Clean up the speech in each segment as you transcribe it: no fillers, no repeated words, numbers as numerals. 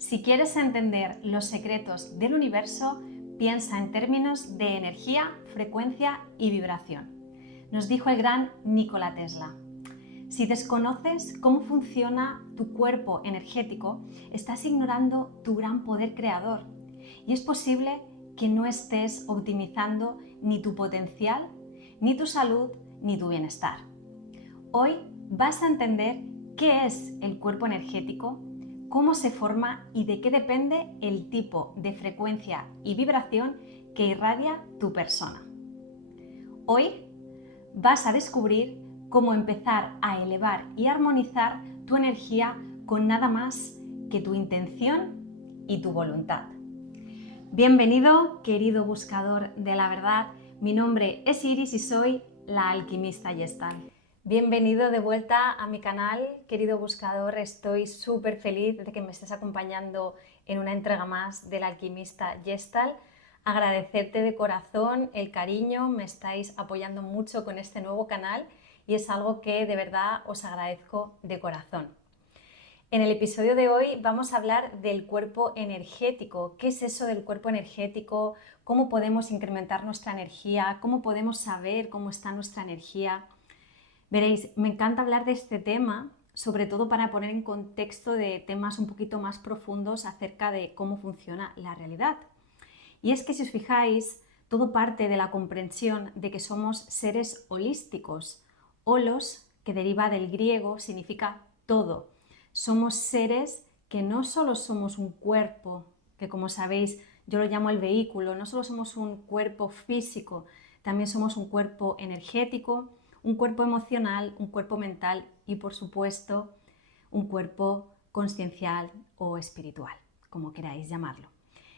Si quieres entender los secretos del universo, piensa en términos de energía, frecuencia y vibración. Nos dijo el gran Nikola Tesla. Si desconoces cómo funciona tu cuerpo energético, estás ignorando tu gran poder creador y es posible que no estés optimizando ni tu potencial, ni tu salud, ni tu bienestar. Hoy vas a entender qué es el cuerpo energético, cómo se forma y de qué depende el tipo de frecuencia y vibración que irradia tu persona. Hoy vas a descubrir cómo empezar a elevar y armonizar tu energía con nada más que tu intención y tu voluntad. Bienvenido, querido buscador de la verdad. Mi nombre es Iris y soy la alquimista Gestalt. Bienvenido de vuelta a mi canal, querido buscador. Estoy súper feliz de que me estés acompañando en una entrega más del alquimista Gestalt. Agradecerte de corazón el cariño, me estáis apoyando mucho con este nuevo canal y es algo que de verdad os agradezco de corazón. En el episodio de hoy vamos a hablar del cuerpo energético. ¿Qué es eso del cuerpo energético? ¿Cómo podemos incrementar nuestra energía? ¿Cómo podemos saber cómo está nuestra energía? Veréis, me encanta hablar de este tema, sobre todo para poner en contexto de temas un poquito más profundos acerca de cómo funciona la realidad. Y es que si os fijáis, todo parte de la comprensión de que somos seres holísticos. Holos, que deriva del griego, significa todo. Somos seres que no solo somos un cuerpo, que como sabéis yo lo llamo el vehículo, no solo somos un cuerpo físico, también somos un cuerpo energético, un cuerpo emocional, un cuerpo mental y por supuesto un cuerpo consciencial o espiritual, como queráis llamarlo.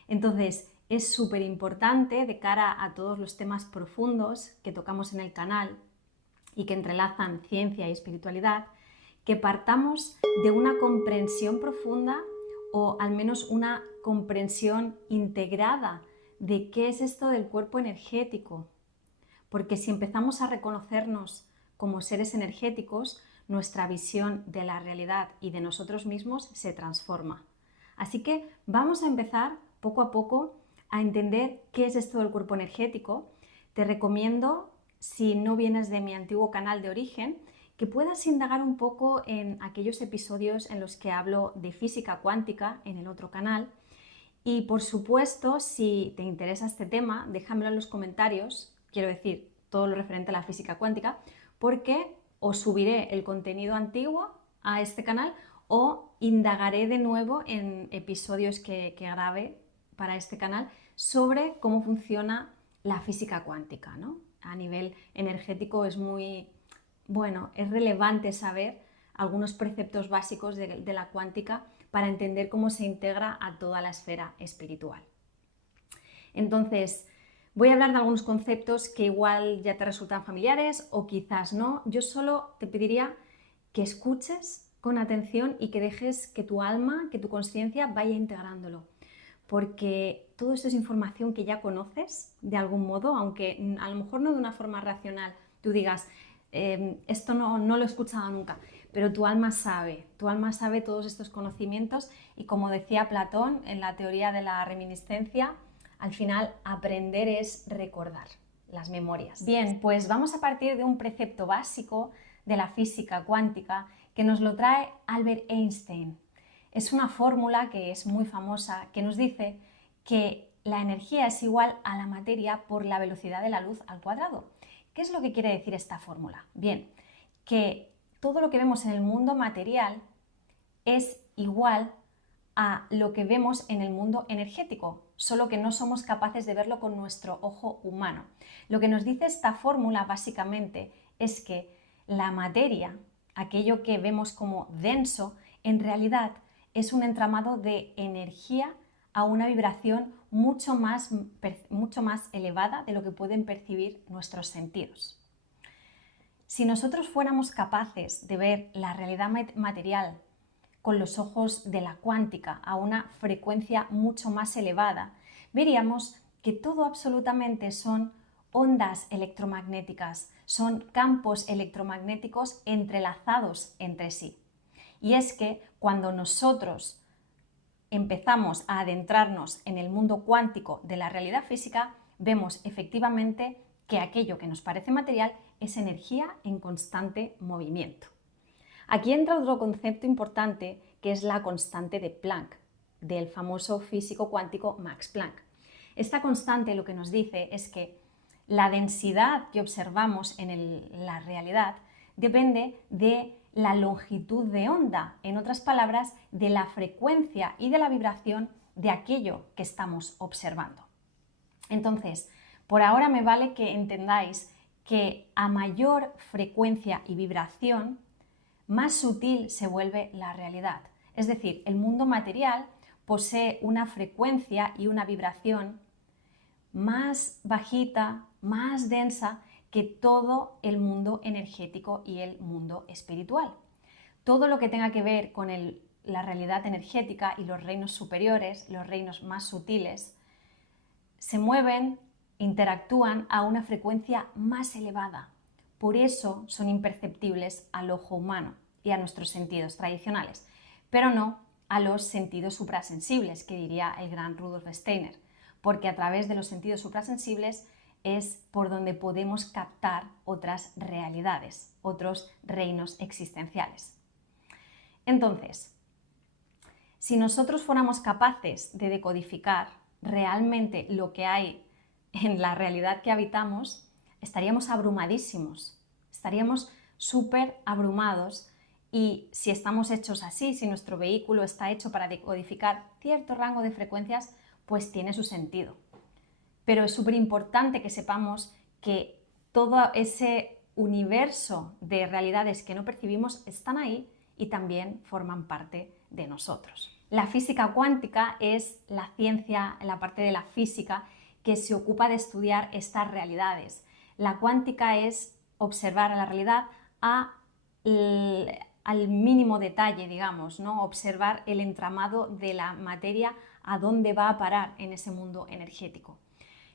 Entonces es súper importante de cara a todos los temas profundos que tocamos en el canal y que entrelazan ciencia y espiritualidad, que partamos de una comprensión profunda o al menos una comprensión integrada de qué es esto del cuerpo energético. Porque si empezamos a reconocernos como seres energéticos, nuestra visión de la realidad y de nosotros mismos se transforma. Así que vamos a empezar poco a poco a entender qué es esto del cuerpo energético. Te recomiendo, si no vienes de mi antiguo canal de origen, que puedas indagar un poco en aquellos episodios en los que hablo de física cuántica en el otro canal. Y por supuesto, si te interesa este tema, déjamelo en los comentarios, quiero decir, todo lo referente a la física cuántica, porque os subiré el contenido antiguo a este canal o indagaré de nuevo en episodios que grabe para este canal sobre cómo funciona la física cuántica, ¿no? A nivel energético es es relevante saber algunos preceptos básicos de la cuántica para entender cómo se integra a toda la esfera espiritual. Entonces, voy a hablar de algunos conceptos que igual ya te resultan familiares o quizás no. Yo solo te pediría que escuches con atención y que dejes que tu alma, que tu conciencia vaya integrándolo. Porque todo esto es información que ya conoces de algún modo, aunque a lo mejor no de una forma racional. Tú digas, esto no lo he escuchado nunca, pero tu alma sabe todos estos conocimientos y como decía Platón en la teoría de la reminiscencia, al final aprender es recordar las memorias. Bien, pues vamos a partir de un precepto básico de la física cuántica que nos lo trae Albert Einstein. Es una fórmula que es muy famosa que nos dice que la energía es igual a la materia por la velocidad de la luz al cuadrado. ¿Qué es lo que quiere decir esta fórmula? Bien, que todo lo que vemos en el mundo material es igual a lo que vemos en el mundo energético, solo que no somos capaces de verlo con nuestro ojo humano. Lo que nos dice esta fórmula básicamente es que la materia, aquello que vemos como denso, en realidad es un entramado de energía a una vibración mucho más elevada de lo que pueden percibir nuestros sentidos. Si nosotros fuéramos capaces de ver la realidad material con los ojos de la cuántica a una frecuencia mucho más elevada, veríamos que todo absolutamente son ondas electromagnéticas, son campos electromagnéticos entrelazados entre sí. Y es que cuando nosotros empezamos a adentrarnos en el mundo cuántico de la realidad física, vemos efectivamente que aquello que nos parece material es energía en constante movimiento. Aquí entra otro concepto importante que es la constante de Planck, del famoso físico cuántico Max Planck. Esta constante lo que nos dice es que la densidad que observamos en la realidad depende de la longitud de onda, en otras palabras, de la frecuencia y de la vibración de aquello que estamos observando. Entonces, por ahora me vale que entendáis que a mayor frecuencia y vibración, más sutil se vuelve la realidad. Es decir, el mundo material posee una frecuencia y una vibración más bajita, más densa que todo el mundo energético y el mundo espiritual. Todo lo que tenga que ver con la realidad energética y los reinos superiores, los reinos más sutiles, se mueven, interactúan a una frecuencia más elevada. Por eso son imperceptibles al ojo humano y a nuestros sentidos tradicionales, pero no a los sentidos suprasensibles, que diría el gran Rudolf Steiner, porque a través de los sentidos suprasensibles es por donde podemos captar otras realidades, otros reinos existenciales. Entonces, si nosotros fuéramos capaces de decodificar realmente lo que hay en la realidad que habitamos, estaríamos abrumadísimos, estaríamos súper abrumados, y si estamos hechos así, si nuestro vehículo está hecho para decodificar cierto rango de frecuencias, pues tiene su sentido. Pero es súper importante que sepamos que todo ese universo de realidades que no percibimos están ahí y también forman parte de nosotros. La física cuántica es la ciencia, la parte de la física que se ocupa de estudiar estas realidades. La cuántica es observar a la realidad al mínimo detalle, digamos, ¿no? Observar el entramado de la materia, a dónde va a parar en ese mundo energético.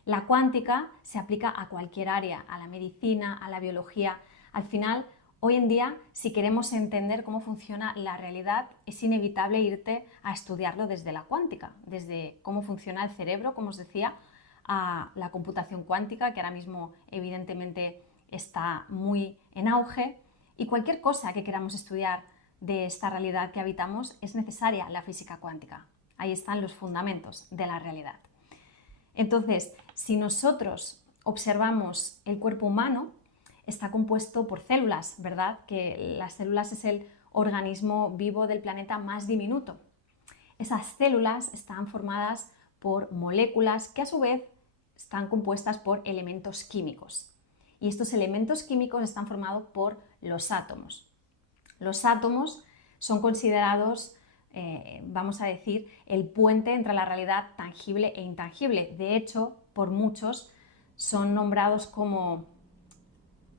La cuántica se aplica a cualquier área, a la medicina, a la biología. Al final, hoy en día, si queremos entender cómo funciona la realidad, es inevitable irte a estudiarlo desde la cuántica, desde cómo funciona el cerebro, como os decía, a la computación cuántica, que ahora mismo evidentemente está muy en auge, y cualquier cosa que queramos estudiar de esta realidad que habitamos es necesaria la física cuántica. Ahí están los fundamentos de la realidad. Entonces, si nosotros observamos el cuerpo humano, está compuesto por células, ¿verdad? Que las células es el organismo vivo del planeta más diminuto. Esas células están formadas por moléculas que a su vez están compuestas por elementos químicos. Y estos elementos químicos están formados por los átomos. Los átomos son considerados, vamos a decir, el puente entre la realidad tangible e intangible. De hecho, por muchos son nombrados como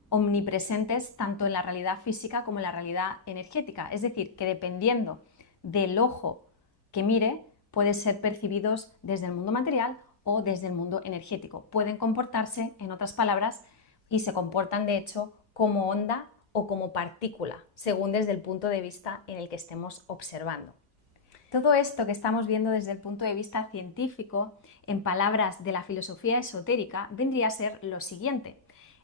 omnipresentes tanto en la realidad física como en la realidad energética. Es decir, que dependiendo del ojo que mire, pueden ser percibidos desde el mundo material o desde el mundo energético. Pueden comportarse, en otras palabras, y se comportan de hecho como onda o como partícula, según desde el punto de vista en el que estemos observando. Todo esto que estamos viendo desde el punto de vista científico, en palabras de la filosofía esotérica, vendría a ser lo siguiente.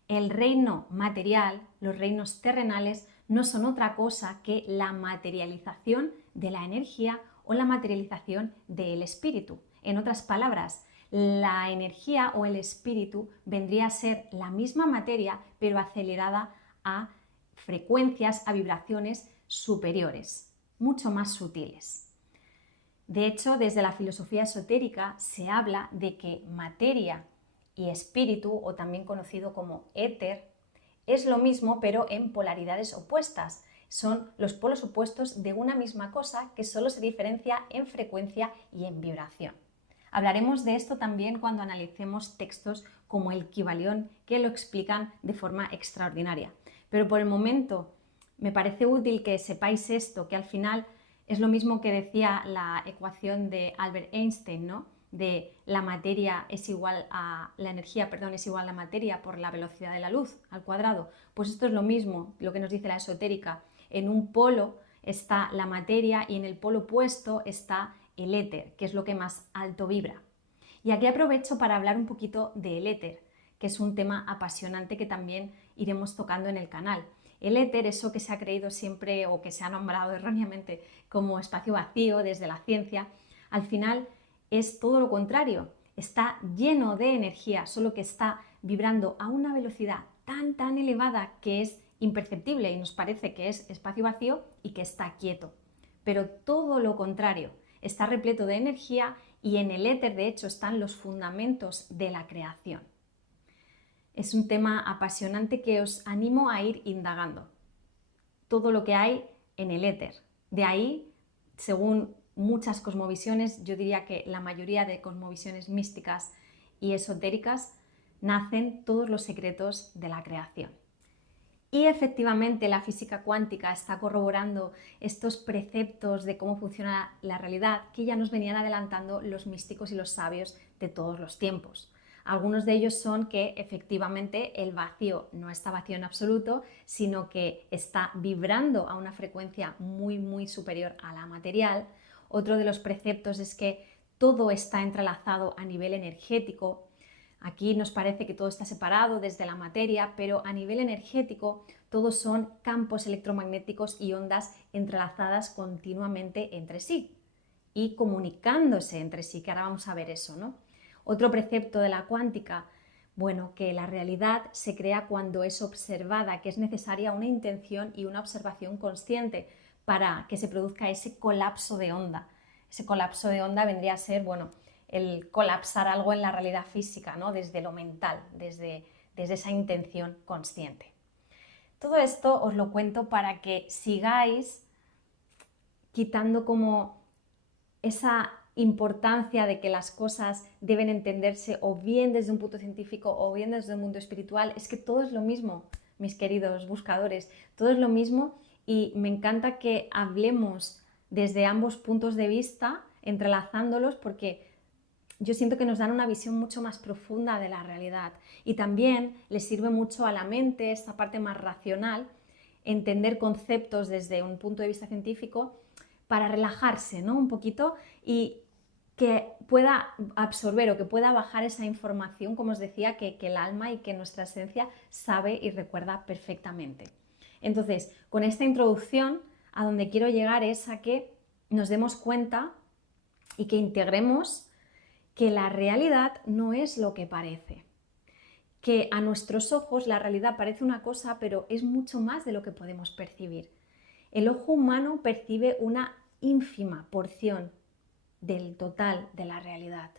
El reino material, los reinos terrenales, no son otra cosa que la materialización de la energía o la materialización del espíritu. En otras palabras, la energía o el espíritu vendría a ser la misma materia, pero acelerada a frecuencias, a vibraciones superiores, mucho más sutiles. De hecho, desde la filosofía esotérica se habla de que materia y espíritu, o también conocido como éter, es lo mismo pero en polaridades opuestas. Son los polos opuestos de una misma cosa que solo se diferencia en frecuencia y en vibración. Hablaremos de esto también cuando analicemos textos como el Kybalión, que lo explican de forma extraordinaria. Pero por el momento me parece útil que sepáis esto, que al final es lo mismo que decía la ecuación de Albert Einstein, ¿no? De la materia es igual a la energía, es igual a la materia por la velocidad de la luz al cuadrado. Pues esto es lo mismo, lo que nos dice la esotérica. En un polo está la materia y en el polo opuesto está el éter, que es lo que más alto vibra. Y aquí aprovecho para hablar un poquito del éter, que es un tema apasionante que también iremos tocando en el canal. El éter, eso que se ha creído siempre o que se ha nombrado erróneamente como espacio vacío desde la ciencia, al final es todo lo contrario. Está lleno de energía, solo que está vibrando a una velocidad tan elevada que es imperceptible y nos parece que es espacio vacío y que está quieto. Pero todo lo contrario, está repleto de energía y en el éter de hecho están los fundamentos de la creación. Es un tema apasionante que os animo a ir indagando. Todo lo que hay en el éter. De ahí, según muchas cosmovisiones, yo diría que la mayoría de cosmovisiones místicas y esotéricas, nacen todos los secretos de la creación. Y efectivamente la física cuántica está corroborando estos preceptos de cómo funciona la realidad que ya nos venían adelantando los místicos y los sabios de todos los tiempos. Algunos de ellos son que efectivamente el vacío no está vacío en absoluto, sino que está vibrando a una frecuencia muy superior a la material. Otro de los preceptos es que todo está entrelazado a nivel energético. Aquí nos parece que todo está separado desde la materia, pero a nivel energético todos son campos electromagnéticos y ondas entrelazadas continuamente entre sí y comunicándose entre sí, que ahora vamos a ver eso, ¿no? Otro precepto de la cuántica, bueno, que la realidad se crea cuando es observada, que es necesaria una intención y una observación consciente para que se produzca ese colapso de onda. Ese colapso de onda vendría a ser, bueno, el colapsar algo en la realidad física, ¿no? Desde lo mental, desde esa intención consciente. Todo esto os lo cuento para que sigáis quitando como esa importancia de que las cosas deben entenderse o bien desde un punto científico o bien desde un mundo espiritual. Es que todo es lo mismo, mis queridos buscadores, todo es lo mismo y me encanta que hablemos desde ambos puntos de vista, entrelazándolos, porque yo siento que nos dan una visión mucho más profunda de la realidad y también les sirve mucho a la mente, esta parte más racional, entender conceptos desde un punto de vista científico para relajarse, ¿no? Un poquito y que pueda absorber o que pueda bajar esa información, como os decía, que el alma y que nuestra esencia sabe y recuerda perfectamente. Entonces, con esta introducción, a donde quiero llegar es a que nos demos cuenta y que integremos que la realidad no es lo que parece, que a nuestros ojos la realidad parece una cosa, pero es mucho más de lo que podemos percibir. El ojo humano percibe una ínfima porción del total de la realidad.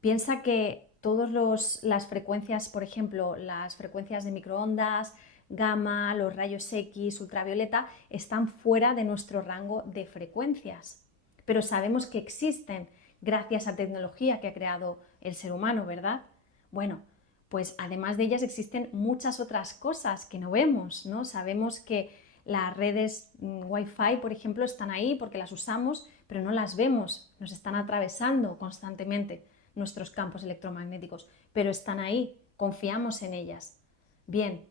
Piensa que todas las frecuencias, por ejemplo, las frecuencias de microondas, gamma, los rayos X, ultravioleta, están fuera de nuestro rango de frecuencias. Pero sabemos que existen gracias a tecnología que ha creado el ser humano, ¿verdad? Bueno, pues además de ellas existen muchas otras cosas que no vemos, ¿no? Sabemos que las redes Wi-Fi, por ejemplo, están ahí porque las usamos, pero no las vemos, nos están atravesando constantemente nuestros campos electromagnéticos, pero están ahí, confiamos en ellas. Bien,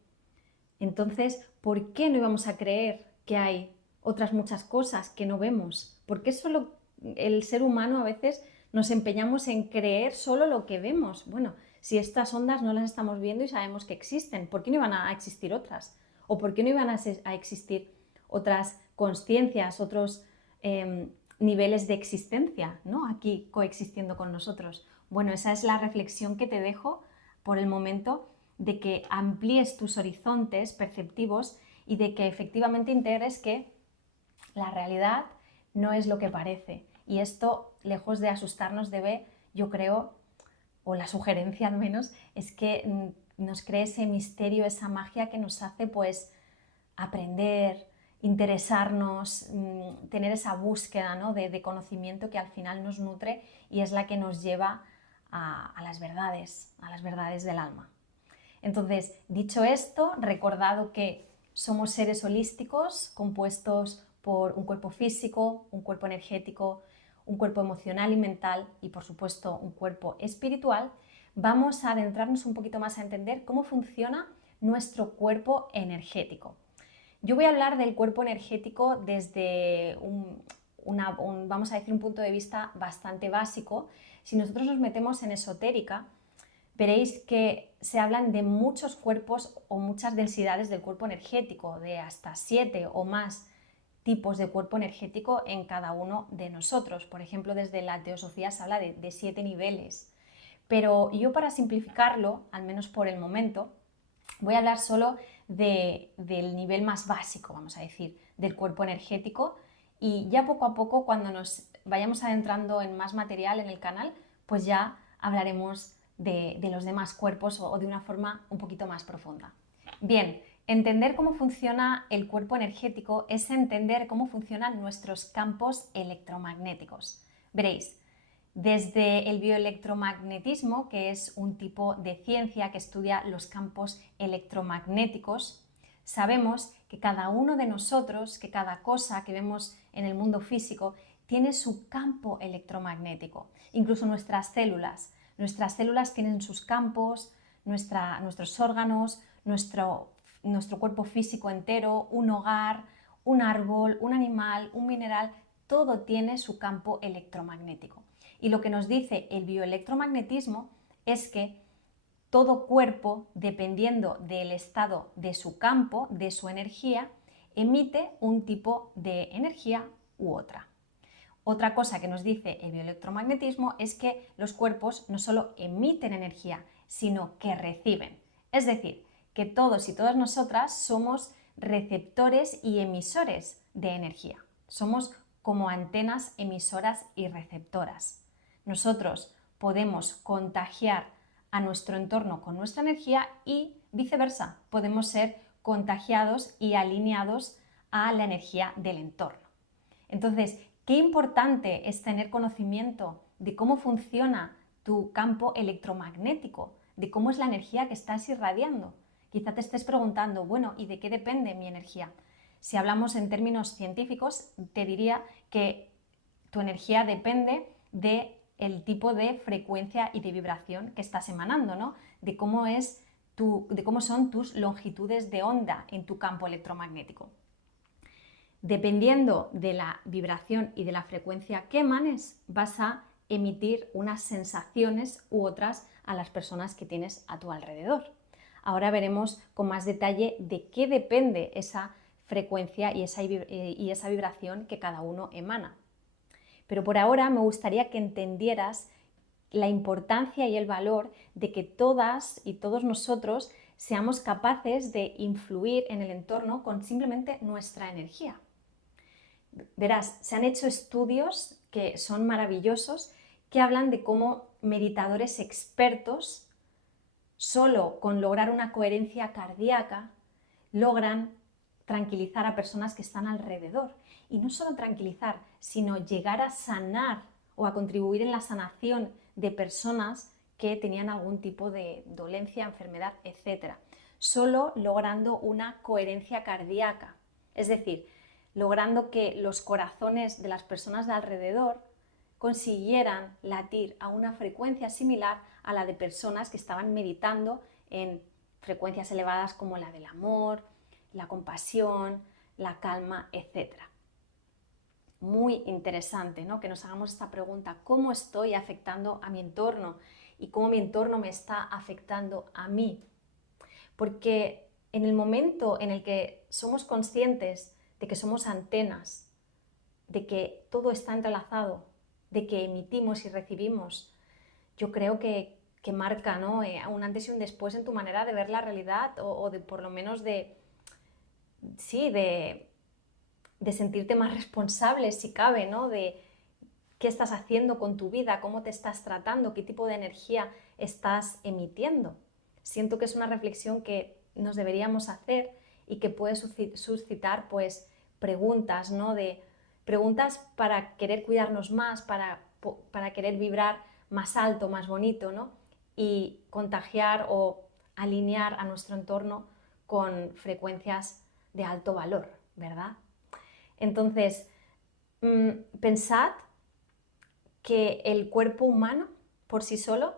entonces, ¿por qué no íbamos a creer que hay otras muchas cosas que no vemos? ¿Por qué solo el ser humano a veces nos empeñamos en creer solo lo que vemos? Bueno, si estas ondas no las estamos viendo y sabemos que existen, ¿por qué no iban a existir otras? ¿O por qué no iban a existir otras conciencias, otros niveles de existencia, ¿no? Aquí coexistiendo con nosotros? Bueno, esa es la reflexión que te dejo por el momento, de que amplíes tus horizontes perceptivos y de que efectivamente integres que la realidad no es lo que parece. Y esto, lejos de asustarnos, debe, yo creo, o la sugerencia al menos, es que nos cree ese misterio, esa magia que nos hace pues aprender, interesarnos, tener esa búsqueda, ¿no? de conocimiento que al final nos nutre y es la que nos lleva a las verdades del alma. Entonces, dicho esto, recordad que somos seres holísticos compuestos por un cuerpo físico, un cuerpo energético, un cuerpo emocional y mental y, por supuesto, un cuerpo espiritual. Vamos a adentrarnos un poquito más a entender cómo funciona nuestro cuerpo energético. Yo voy a hablar del cuerpo energético desde vamos a decir, un punto de vista bastante básico. Si nosotros nos metemos en esotérica, veréis que se hablan de muchos cuerpos o muchas densidades del cuerpo energético, de hasta 7 o más tipos de cuerpo energético en cada uno de nosotros. Por ejemplo, desde la teosofía se habla de 7 niveles. Pero yo, para simplificarlo, al menos por el momento, voy a hablar solo del nivel más básico, vamos a decir, del cuerpo energético, y ya poco a poco, cuando nos vayamos adentrando en más material en el canal, pues ya hablaremos de los demás cuerpos o de una forma un poquito más profunda. Bien, entender cómo funciona el cuerpo energético es entender cómo funcionan nuestros campos electromagnéticos. Veréis, desde el bioelectromagnetismo, que es un tipo de ciencia que estudia los campos electromagnéticos, sabemos que cada uno de nosotros, que cada cosa que vemos en el mundo físico, tiene su campo electromagnético. Incluso nuestras células. Nuestras células tienen sus campos, nuestros órganos, nuestro cuerpo físico entero, un hogar, un árbol, un animal, un mineral, todo tiene su campo electromagnético. Y lo que nos dice el bioelectromagnetismo es que todo cuerpo, dependiendo del estado de su campo, de su energía, emite un tipo de energía u otra. Otra cosa que nos dice el bioelectromagnetismo es que los cuerpos no solo emiten energía, sino que reciben. Es decir, que todos y todas nosotras somos receptores y emisores de energía. Somos como antenas emisoras y receptoras. Nosotros podemos contagiar a nuestro entorno con nuestra energía y viceversa, podemos ser contagiados y alineados a la energía del entorno. Entonces, qué importante es tener conocimiento de cómo funciona tu campo electromagnético, de cómo es la energía que estás irradiando. Quizá te estés preguntando, bueno, ¿y de qué depende mi energía? Si hablamos en términos científicos, te diría que tu energía depende del tipo de frecuencia y de vibración que estás emanando, ¿no? De cómo son tus longitudes de onda en tu campo electromagnético. Dependiendo de la vibración y de la frecuencia que emanes, vas a emitir unas sensaciones u otras a las personas que tienes a tu alrededor. Ahora veremos con más detalle de qué depende esa frecuencia y esa vibración que cada uno emana. Pero por ahora me gustaría que entendieras la importancia y el valor de que todas y todos nosotros seamos capaces de influir en el entorno con simplemente nuestra energía. Verás, se han hecho estudios que son maravillosos, que hablan de cómo meditadores expertos, solo con lograr una coherencia cardíaca, logran tranquilizar a personas que están alrededor. Y no solo tranquilizar, sino llegar a sanar o a contribuir en la sanación de personas que tenían algún tipo de dolencia, enfermedad, etc. Solo logrando una coherencia cardíaca. Es decir, logrando que los corazones de las personas de alrededor consiguieran latir a una frecuencia similar a la de personas que estaban meditando en frecuencias elevadas como la del amor, la compasión, la calma, etc. Muy interesante, ¿no? Que nos hagamos esta pregunta: ¿cómo estoy afectando a mi entorno? ¿Y cómo mi entorno me está afectando a mí? Porque en el momento en el que somos conscientes de que somos antenas, de que todo está entrelazado, de que emitimos y recibimos, yo creo que marca, ¿no? Un antes y un después en tu manera de ver la realidad o de por lo menos de sentirte más responsable, si cabe, ¿no? De qué estás haciendo con tu vida, cómo te estás tratando, qué tipo de energía estás emitiendo. Siento que es una reflexión que nos deberíamos hacer y que puede suscitar pues preguntas, ¿no? Preguntas para querer cuidarnos más, para querer vibrar más alto, más bonito, ¿no? Y contagiar o alinear a nuestro entorno con frecuencias de alto valor, ¿verdad? Entonces, pensad que el cuerpo humano por sí solo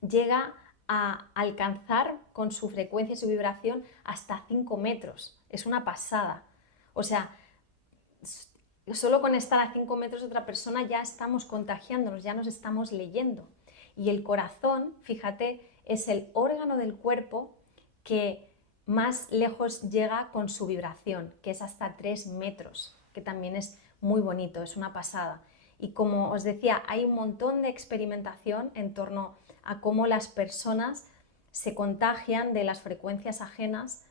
llega a alcanzar con su frecuencia y su vibración hasta 5 metros. Es una pasada. O sea, solo con estar a 5 metros de otra persona ya estamos contagiándonos, ya nos estamos leyendo. Y el corazón, fíjate, es el órgano del cuerpo que más lejos llega con su vibración, que es hasta 3 metros, que también es muy bonito, es una pasada. Y como os decía, hay un montón de experimentación en torno a cómo las personas se contagian de las frecuencias ajenas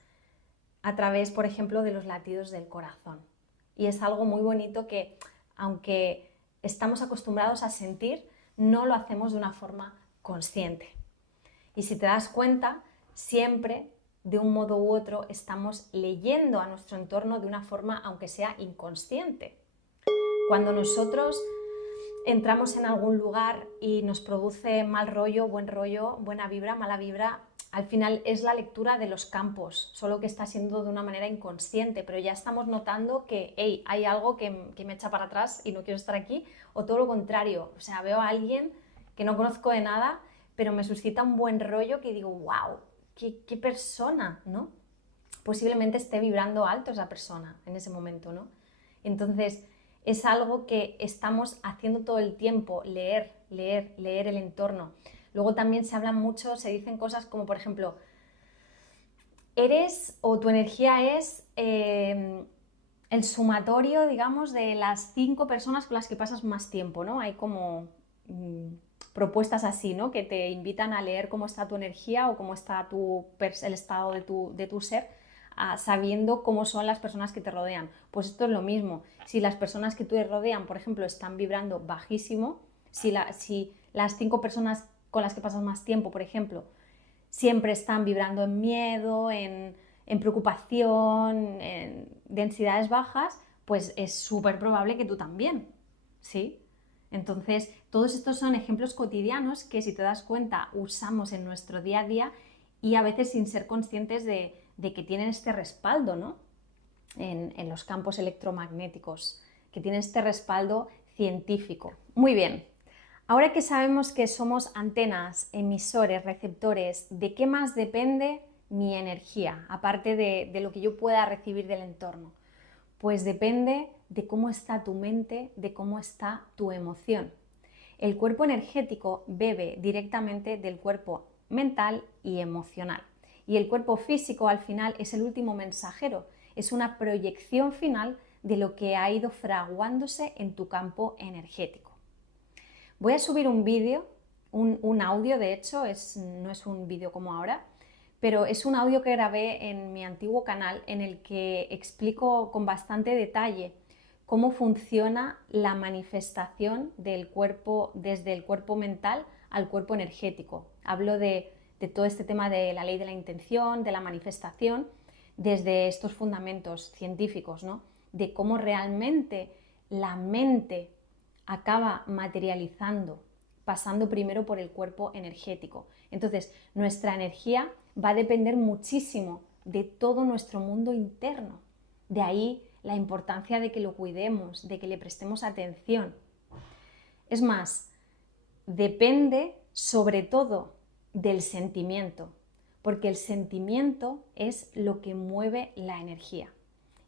a través, por ejemplo, de los latidos del corazón. Y es algo muy bonito que, aunque estamos acostumbrados a sentir, no lo hacemos de una forma consciente. Y si te das cuenta, siempre, de un modo u otro, estamos leyendo a nuestro entorno de una forma, aunque sea inconsciente. Cuando nosotros entramos en algún lugar y nos produce mal rollo, buena vibra, mala vibra, al final es la lectura de los campos, solo que está siendo de una manera inconsciente, pero ya estamos notando que hey, hay algo que me echa para atrás y no quiero estar aquí, o todo lo contrario, o sea, veo a alguien que no conozco de nada, pero me suscita un buen rollo que digo, wow, qué persona, ¿no? Posiblemente esté vibrando alto esa persona en ese momento, ¿no? Entonces, es algo que estamos haciendo todo el tiempo, leer el entorno. Luego también se hablan mucho, se dicen cosas como, por ejemplo, eres o tu energía es el sumatorio, digamos, de las 5 personas con las que pasas más tiempo, ¿no? Hay como propuestas así, ¿no? Que te invitan a leer cómo está tu energía o cómo está el estado de tu ser, sabiendo cómo son las personas que te rodean. Pues esto es lo mismo. Si las personas que te rodean, por ejemplo, están vibrando bajísimo, si las 5 personas con las que pasas más tiempo, por ejemplo, siempre están vibrando en miedo, en preocupación, en densidades bajas, pues es súper probable que tú también, ¿sí? Entonces, todos estos son ejemplos cotidianos que, si te das cuenta, usamos en nuestro día a día y a veces sin ser conscientes de que tienen este respaldo, ¿no? En los campos electromagnéticos, que tienen este respaldo científico. Muy bien. Ahora que sabemos que somos antenas, emisores, receptores, ¿de qué más depende mi energía, aparte de lo que yo pueda recibir del entorno? Pues depende de cómo está tu mente, de cómo está tu emoción. El cuerpo energético bebe directamente del cuerpo mental y emocional. Y el cuerpo físico al final es el último mensajero, es una proyección final de lo que ha ido fraguándose en tu campo energético. Voy a subir un vídeo, un audio, de hecho, no es un vídeo como ahora, pero es un audio que grabé en mi antiguo canal en el que explico con bastante detalle cómo funciona la manifestación del cuerpo, desde el cuerpo mental al cuerpo energético. Hablo de todo este tema de la ley de la intención, de la manifestación, desde estos fundamentos científicos, ¿no? De cómo realmente la mente acaba materializando, pasando primero por el cuerpo energético. Entonces, nuestra energía va a depender muchísimo de todo nuestro mundo interno. De ahí la importancia de que lo cuidemos, de que le prestemos atención. Es más, depende sobre todo del sentimiento, porque el sentimiento es lo que mueve la energía.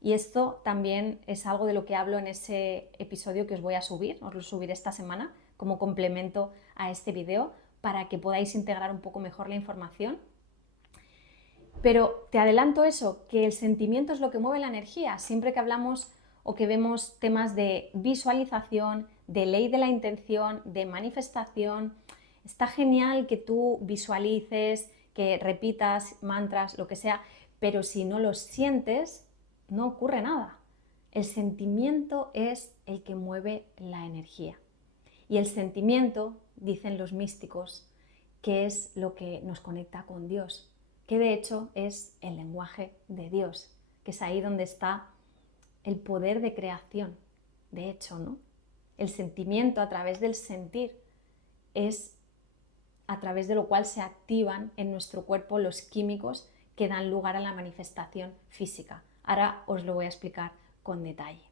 Y esto también es algo de lo que hablo en ese episodio que os voy a subir, os lo subiré esta semana como complemento a este video para que podáis integrar un poco mejor la información. Pero te adelanto eso, que el sentimiento es lo que mueve la energía. Siempre que hablamos o que vemos temas de visualización, de ley de la intención, de manifestación, está genial que tú visualices, que repitas mantras, lo que sea, pero si no lo sientes, no ocurre nada. El sentimiento es el que mueve la energía. Y el sentimiento, dicen los místicos, que es lo que nos conecta con Dios, que de hecho es el lenguaje de Dios, que es ahí donde está el poder de creación. De hecho, ¿no? El sentimiento, a través del sentir, es a través de lo cual se activan en nuestro cuerpo los químicos que dan lugar a la manifestación física. Ahora os lo voy a explicar con detalle.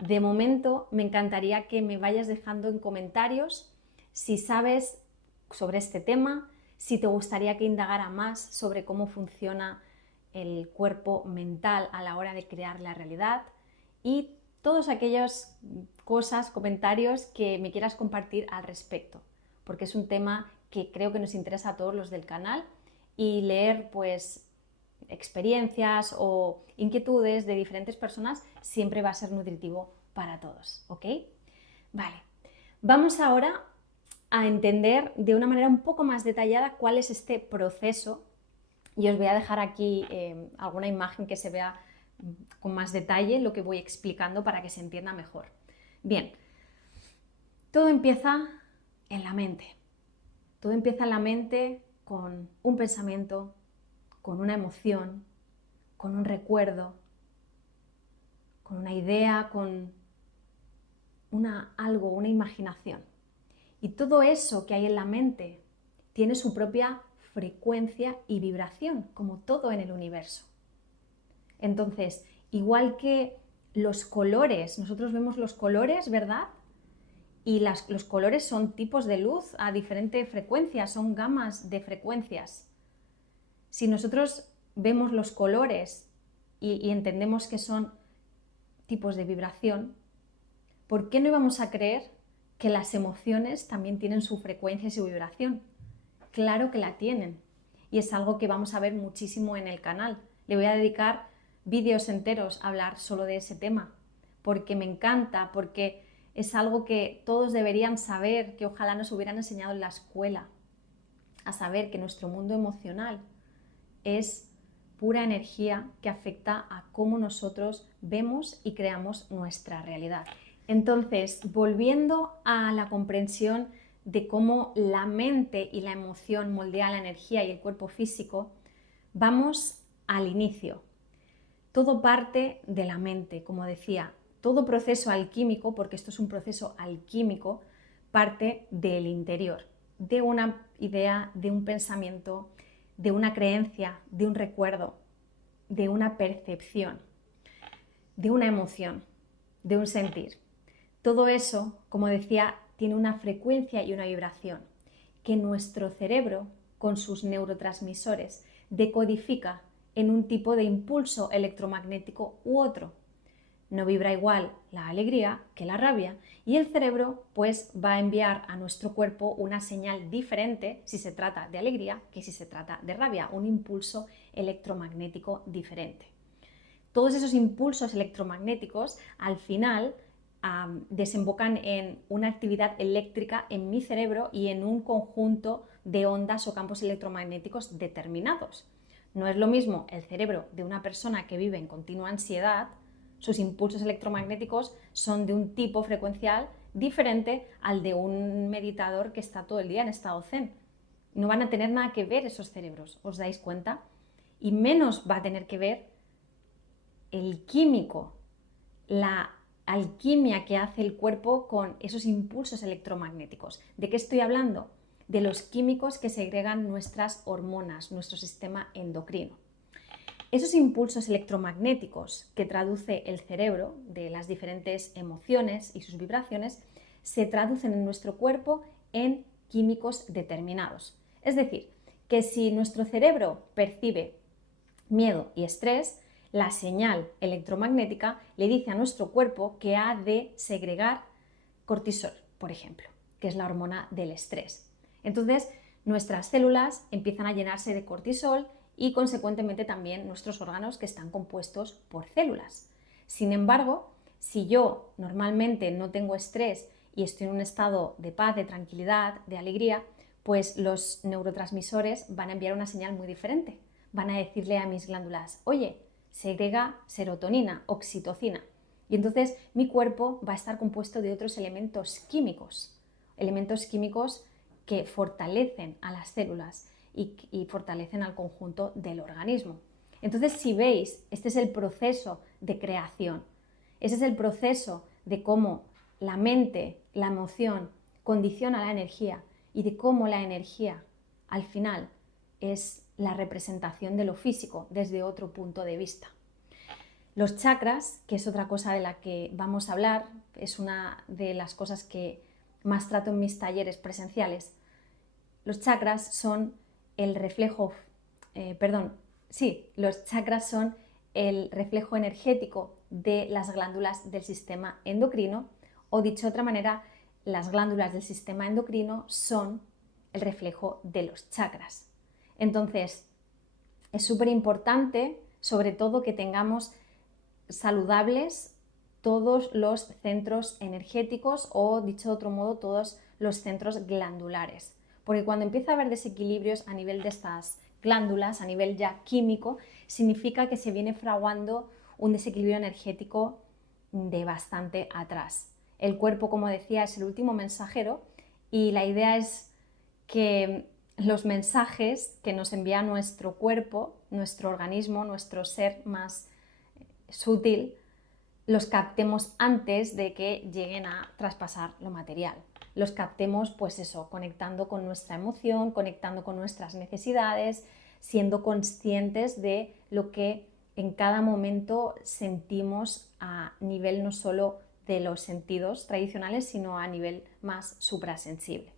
De momento, me encantaría que me vayas dejando en comentarios si sabes sobre este tema, si te gustaría que indagara más sobre cómo funciona el cuerpo mental a la hora de crear la realidad, y todas aquellas cosas, comentarios que me quieras compartir al respecto, porque es un tema que creo que nos interesa a todos los del canal y leer pues experiencias o inquietudes de diferentes personas siempre va a ser nutritivo para todos, ¿ok? Vale, vamos ahora a entender de una manera un poco más detallada cuál es este proceso y os voy a dejar aquí alguna imagen que se vea con más detalle lo que voy explicando para que se entienda mejor. Bien, todo empieza en la mente. Todo empieza en la mente con un pensamiento, con una emoción, con un recuerdo, con una idea, con algo, una imaginación. Y todo eso que hay en la mente tiene su propia frecuencia y vibración, como todo en el universo. Entonces, igual que los colores, nosotros vemos los colores, ¿verdad? Y los colores son tipos de luz a diferente frecuencia, son gamas de frecuencias. Si nosotros vemos los colores y entendemos que son tipos de vibración, ¿por qué no íbamos a creer que las emociones también tienen su frecuencia y su vibración? Claro que la tienen. Y es algo que vamos a ver muchísimo en el canal. Le voy a dedicar vídeos enteros a hablar solo de ese tema, porque me encanta, porque es algo que todos deberían saber, que ojalá nos hubieran enseñado en la escuela, a saber que nuestro mundo emocional es pura energía que afecta a cómo nosotros vemos y creamos nuestra realidad. Entonces, volviendo a la comprensión de cómo la mente y la emoción moldean la energía y el cuerpo físico, vamos al inicio. Todo parte de la mente, como decía, todo proceso alquímico, porque esto es un proceso alquímico, parte del interior, de una idea, de un pensamiento, de una creencia, de un recuerdo, de una percepción, de una emoción, de un sentir. Todo eso, como decía, tiene una frecuencia y una vibración que nuestro cerebro, con sus neurotransmisores, decodifica en un tipo de impulso electromagnético u otro. No vibra igual la alegría que la rabia y el cerebro pues va a enviar a nuestro cuerpo una señal diferente si se trata de alegría que si se trata de rabia, un impulso electromagnético diferente. Todos esos impulsos electromagnéticos al final desembocan en una actividad eléctrica en mi cerebro y en un conjunto de ondas o campos electromagnéticos determinados. No es lo mismo el cerebro de una persona que vive en continua ansiedad, sus impulsos electromagnéticos son de un tipo frecuencial diferente al de un meditador que está todo el día en estado zen. No van a tener nada que ver esos cerebros, ¿os dais cuenta? Y menos va a tener que ver el químico, la alquimia que hace el cuerpo con esos impulsos electromagnéticos. ¿De qué estoy hablando? De los químicos que segregan nuestras hormonas, nuestro sistema endocrino. Esos impulsos electromagnéticos que traduce el cerebro de las diferentes emociones y sus vibraciones se traducen en nuestro cuerpo en químicos determinados. Es decir, que si nuestro cerebro percibe miedo y estrés, la señal electromagnética le dice a nuestro cuerpo que ha de segregar cortisol, por ejemplo, que es la hormona del estrés. Entonces, nuestras células empiezan a llenarse de cortisol y, consecuentemente, también nuestros órganos que están compuestos por células. Sin embargo, si yo normalmente no tengo estrés y estoy en un estado de paz, de tranquilidad, de alegría, pues los neurotransmisores van a enviar una señal muy diferente. Van a decirle a mis glándulas, oye, segrega serotonina, oxitocina. Y entonces mi cuerpo va a estar compuesto de otros elementos químicos que fortalecen a las células y fortalecen al conjunto del organismo. Entonces, si veis, este es el proceso de creación. Ese es el proceso de cómo la mente, la emoción, condiciona la energía y de cómo la energía, al final, es la representación de lo físico desde otro punto de vista. Los chakras, que es otra cosa de la que vamos a hablar, es una de las cosas que más trato en mis talleres presenciales. Los chakras son el reflejo, los chakras son el reflejo energético de las glándulas del sistema endocrino, o dicho de otra manera, las glándulas del sistema endocrino son el reflejo de los chakras. Entonces, es súper importante, sobre todo, que tengamos saludables todos los centros energéticos o, dicho de otro modo, todos los centros glandulares. Porque cuando empieza a haber desequilibrios a nivel de estas glándulas, a nivel ya químico, significa que se viene fraguando un desequilibrio energético de bastante atrás. El cuerpo, como decía, es el último mensajero y la idea es que los mensajes que nos envía nuestro cuerpo, nuestro organismo, nuestro ser más sutil, los captemos antes de que lleguen a traspasar lo material. Los captemos, pues eso, conectando con nuestra emoción, conectando con nuestras necesidades, siendo conscientes de lo que en cada momento sentimos a nivel no solo de los sentidos tradicionales, sino a nivel más suprasensible.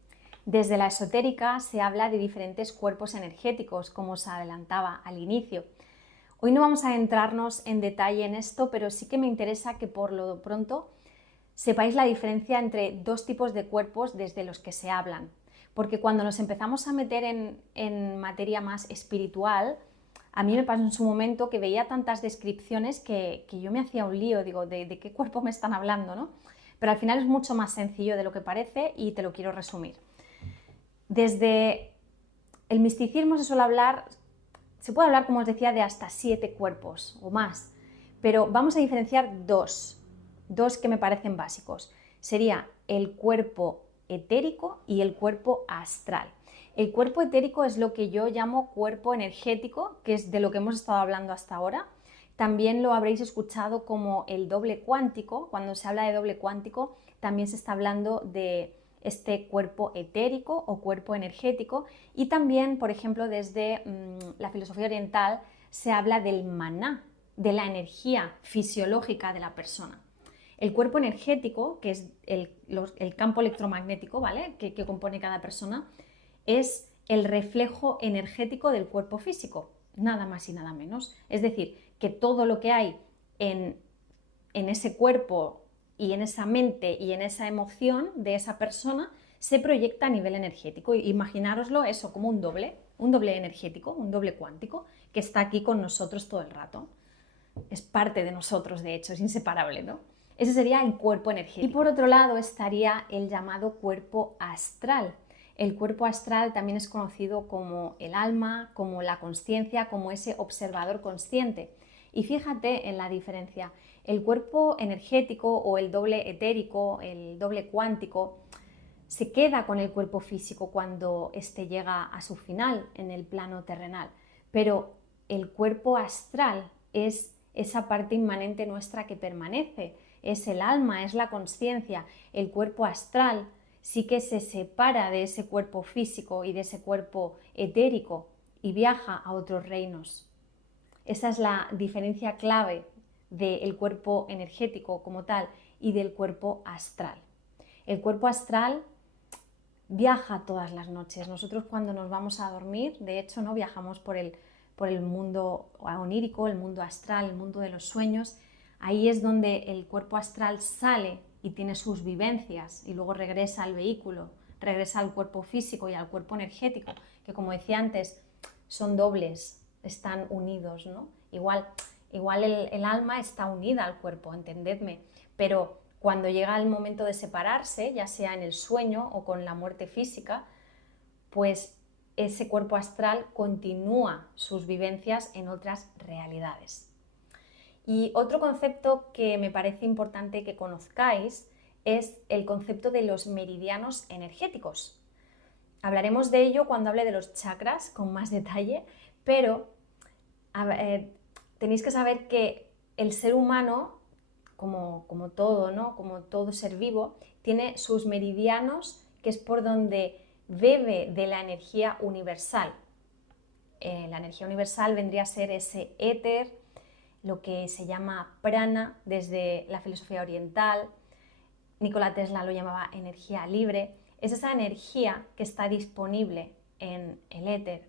Desde la esotérica se habla de diferentes cuerpos energéticos, como os adelantaba al inicio. Hoy no vamos a adentrarnos en detalle en esto, pero sí que me interesa que por lo pronto sepáis la diferencia entre dos tipos de cuerpos desde los que se hablan. Porque cuando nos empezamos a meter en materia más espiritual, a mí me pasó en su momento que veía tantas descripciones que yo me hacía un lío, digo, ¿de qué cuerpo me están hablando, no? Pero al final es mucho más sencillo de lo que parece y te lo quiero resumir. Desde el misticismo se puede hablar, como os decía, de hasta 7 cuerpos o más, pero vamos a diferenciar dos que me parecen básicos. Sería el cuerpo etérico y el cuerpo astral. El cuerpo etérico es lo que yo llamo cuerpo energético, que es de lo que hemos estado hablando hasta ahora. También lo habréis escuchado como el doble cuántico. Cuando se habla de doble cuántico, también se está hablando de este cuerpo etérico o cuerpo energético, y también, por ejemplo, desde la filosofía oriental se habla del maná, de la energía fisiológica de la persona. El cuerpo energético, que es el campo electromagnético, ¿vale?, que compone cada persona, es el reflejo energético del cuerpo físico, nada más y nada menos. Es decir, que todo lo que hay en ese cuerpo y en esa mente y en esa emoción de esa persona se proyecta a nivel energético. Imaginároslo eso como un doble energético, un doble cuántico, que está aquí con nosotros todo el rato. Es parte de nosotros, de hecho, es inseparable, ¿no? Ese sería el cuerpo energético. Y por otro lado estaría el llamado cuerpo astral. El cuerpo astral también es conocido como el alma, como la consciencia, como ese observador consciente. Y fíjate en la diferencia. El cuerpo energético o el doble etérico, el doble cuántico, se queda con el cuerpo físico cuando éste llega a su final en el plano terrenal. Pero el cuerpo astral es esa parte inmanente nuestra que permanece, es el alma, es la consciencia. El cuerpo astral sí que se separa de ese cuerpo físico y de ese cuerpo etérico y viaja a otros reinos. Esa es la diferencia clave del cuerpo energético como tal y del cuerpo astral. El cuerpo astral viaja todas las noches. Nosotros cuando nos vamos a dormir, de hecho, ¿no?, viajamos por el mundo onírico, el mundo astral, el mundo de los sueños. Ahí es donde el cuerpo astral sale y tiene sus vivencias y luego regresa al vehículo, regresa al cuerpo físico y al cuerpo energético, que como decía antes, son dobles, están unidos, ¿no? Igual el alma está unida al cuerpo, entendedme, pero cuando llega el momento de separarse, ya sea en el sueño o con la muerte física, pues ese cuerpo astral continúa sus vivencias en otras realidades. Y otro concepto que me parece importante que conozcáis es el concepto de los meridianos energéticos. Hablaremos de ello cuando hable de los chakras con más detalle, pero tenéis que saber que el ser humano, como todo, ¿no?, como todo ser vivo, tiene sus meridianos, que es por donde bebe de la energía universal. La energía universal vendría a ser ese éter, lo que se llama prana desde la filosofía oriental. Nikola Tesla lo llamaba energía libre. Es esa energía que está disponible en el éter,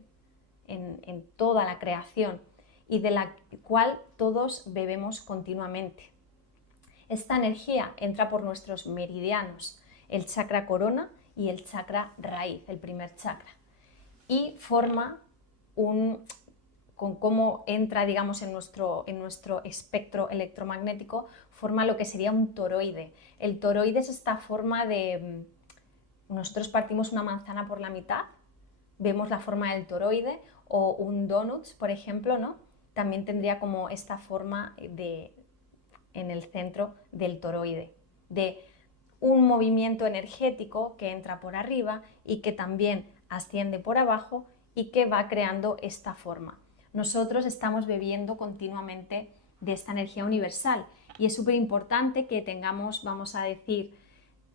en toda la creación, y de la cual todos bebemos continuamente. Esta energía entra por nuestros meridianos, el chakra corona y el chakra raíz, el primer chakra, y forma con cómo entra, digamos, en nuestro espectro electromagnético, forma lo que sería un toroide. El toroide es esta forma de... Nosotros partimos una manzana por la mitad, vemos la forma del toroide, o un donut, por ejemplo, ¿no? También tendría como esta forma en el centro del toroide, de un movimiento energético que entra por arriba y que también asciende por abajo y que va creando esta forma. Nosotros estamos bebiendo continuamente de esta energía universal y es súper importante que tengamos, vamos a decir,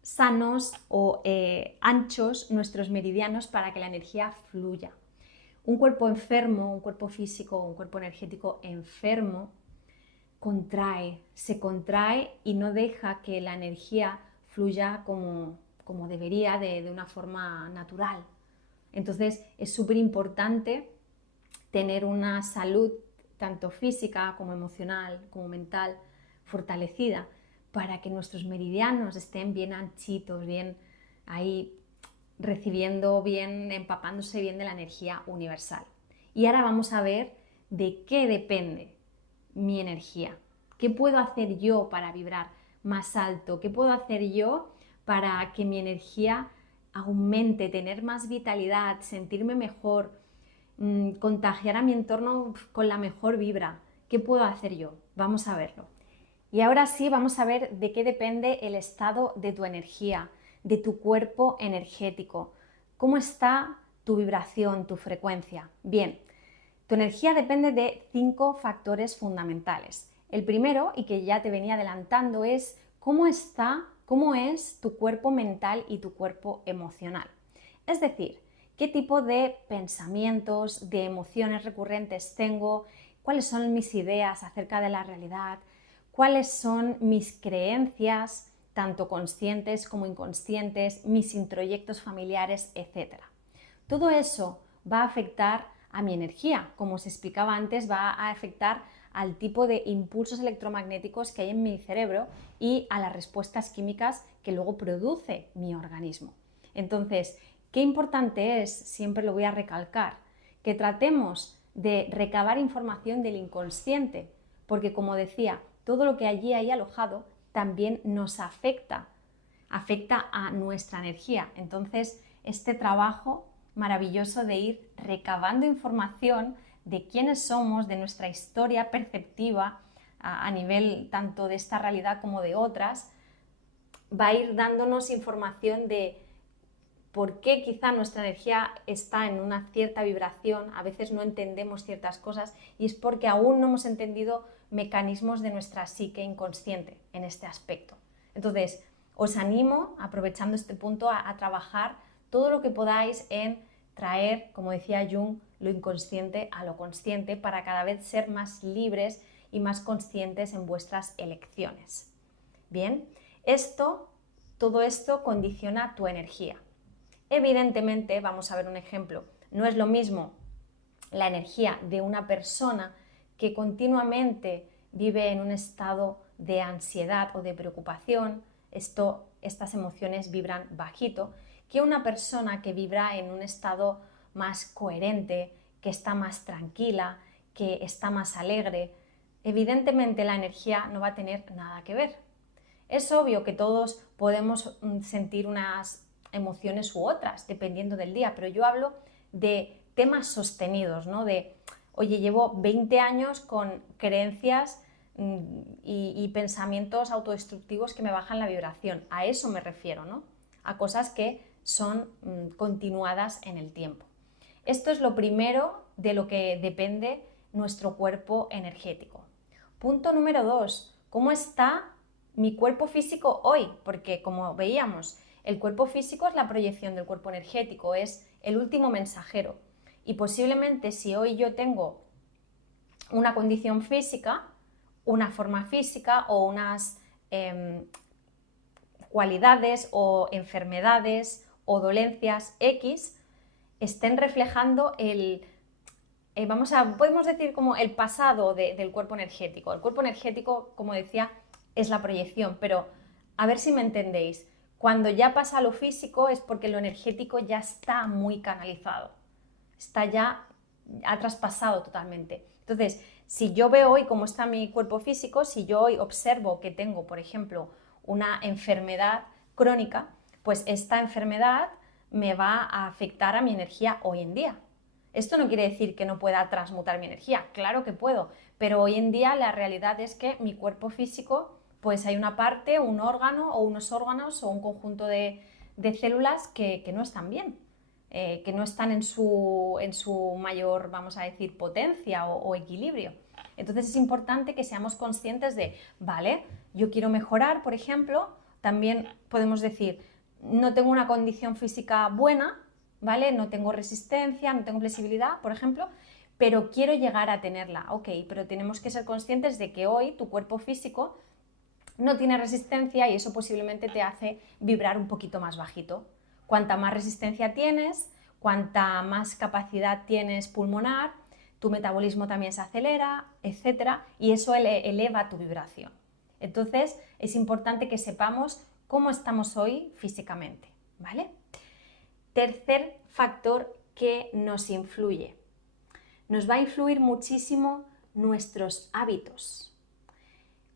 sanos o anchos nuestros meridianos para que la energía fluya. Un cuerpo enfermo, un cuerpo físico, un cuerpo energético enfermo, se contrae y no deja que la energía fluya como debería, de una forma natural. Entonces es súper importante tener una salud tanto física como emocional, como mental, fortalecida, para que nuestros meridianos estén bien anchitos, bien ahí recibiendo bien, empapándose bien de la energía universal. Y ahora vamos a ver de qué depende mi energía. ¿Qué puedo hacer yo para vibrar más alto? ¿Qué puedo hacer yo para que mi energía aumente, tener más vitalidad, sentirme mejor, contagiar a mi entorno con la mejor vibra? ¿Qué puedo hacer yo? Vamos a verlo. Y ahora sí, vamos a ver de qué depende el estado de tu energía, de tu cuerpo energético. ¿Cómo está tu vibración, tu frecuencia? Bien, tu energía depende de 5 factores fundamentales. El primero, y que ya te venía adelantando, es cómo es tu cuerpo mental y tu cuerpo emocional. Es decir, qué tipo de pensamientos, de emociones recurrentes tengo, cuáles son mis ideas acerca de la realidad, cuáles son mis creencias, tanto conscientes como inconscientes, mis introyectos familiares, etc. Todo eso va a afectar a mi energía, como os explicaba antes, va a afectar al tipo de impulsos electromagnéticos que hay en mi cerebro y a las respuestas químicas que luego produce mi organismo. Entonces, qué importante es, siempre lo voy a recalcar, que tratemos de recabar información del inconsciente, porque como decía, todo lo que allí hay alojado también nos afecta a nuestra energía. Entonces, este trabajo maravilloso de ir recabando información de quiénes somos, de nuestra historia perceptiva a nivel tanto de esta realidad como de otras, va a ir dándonos información de por qué quizá nuestra energía está en una cierta vibración, a veces no entendemos ciertas cosas y es porque aún no hemos entendido mecanismos de nuestra psique inconsciente en este aspecto. Entonces, os animo, aprovechando este punto, a trabajar todo lo que podáis en traer, como decía Jung, lo inconsciente a lo consciente para cada vez ser más libres y más conscientes en vuestras elecciones. Bien, todo esto condiciona tu energía. Evidentemente, vamos a ver un ejemplo, no es lo mismo la energía de una persona que continuamente vive en un estado de ansiedad o de preocupación, estas emociones vibran bajito, que una persona que vibra en un estado más coherente, que está más tranquila, que está más alegre. Evidentemente la energía no va a tener nada que ver. Es obvio que todos podemos sentir unas emociones u otras, dependiendo del día, pero yo hablo de temas sostenidos, ¿no? De, oye, llevo 20 años con creencias y pensamientos autodestructivos que me bajan la vibración. A eso me refiero, ¿no? A cosas que son continuadas en el tiempo. Esto es lo primero de lo que depende nuestro cuerpo energético. Punto número 2. ¿Cómo está mi cuerpo físico hoy? Porque como veíamos, el cuerpo físico es la proyección del cuerpo energético, es el último mensajero. Y posiblemente si hoy yo tengo una condición física, una forma física o unas cualidades o enfermedades o dolencias X, estén reflejando podemos decir como el pasado del cuerpo energético. El cuerpo energético, como decía, es la proyección, pero a ver si me entendéis. Cuando ya pasa a lo físico es porque lo energético ya está muy canalizado, ha traspasado totalmente. Entonces, si yo veo hoy cómo está mi cuerpo físico, si yo hoy observo que tengo, por ejemplo, una enfermedad crónica, pues esta enfermedad me va a afectar a mi energía hoy en día. Esto no quiere decir que no pueda transmutar mi energía, claro que puedo, pero hoy en día la realidad es que mi cuerpo físico, pues hay una parte, un órgano o unos órganos o un conjunto de células que no están bien, que no están en su mayor, vamos a decir, potencia o equilibrio. Entonces es importante que seamos conscientes de, vale, yo quiero mejorar, por ejemplo, también podemos decir, no tengo una condición física buena, ¿vale? No tengo resistencia, no tengo flexibilidad, por ejemplo, pero quiero llegar a tenerla. Ok, pero tenemos que ser conscientes de que hoy tu cuerpo físico no tiene resistencia y eso posiblemente te hace vibrar un poquito más bajito. Cuanta más resistencia tienes, cuanta más capacidad tienes pulmonar, tu metabolismo también se acelera, etcétera, y eso eleva tu vibración. Entonces, es importante que sepamos cómo estamos hoy físicamente, ¿vale? Tercer factor que nos influye. Nos va a influir muchísimo nuestros hábitos.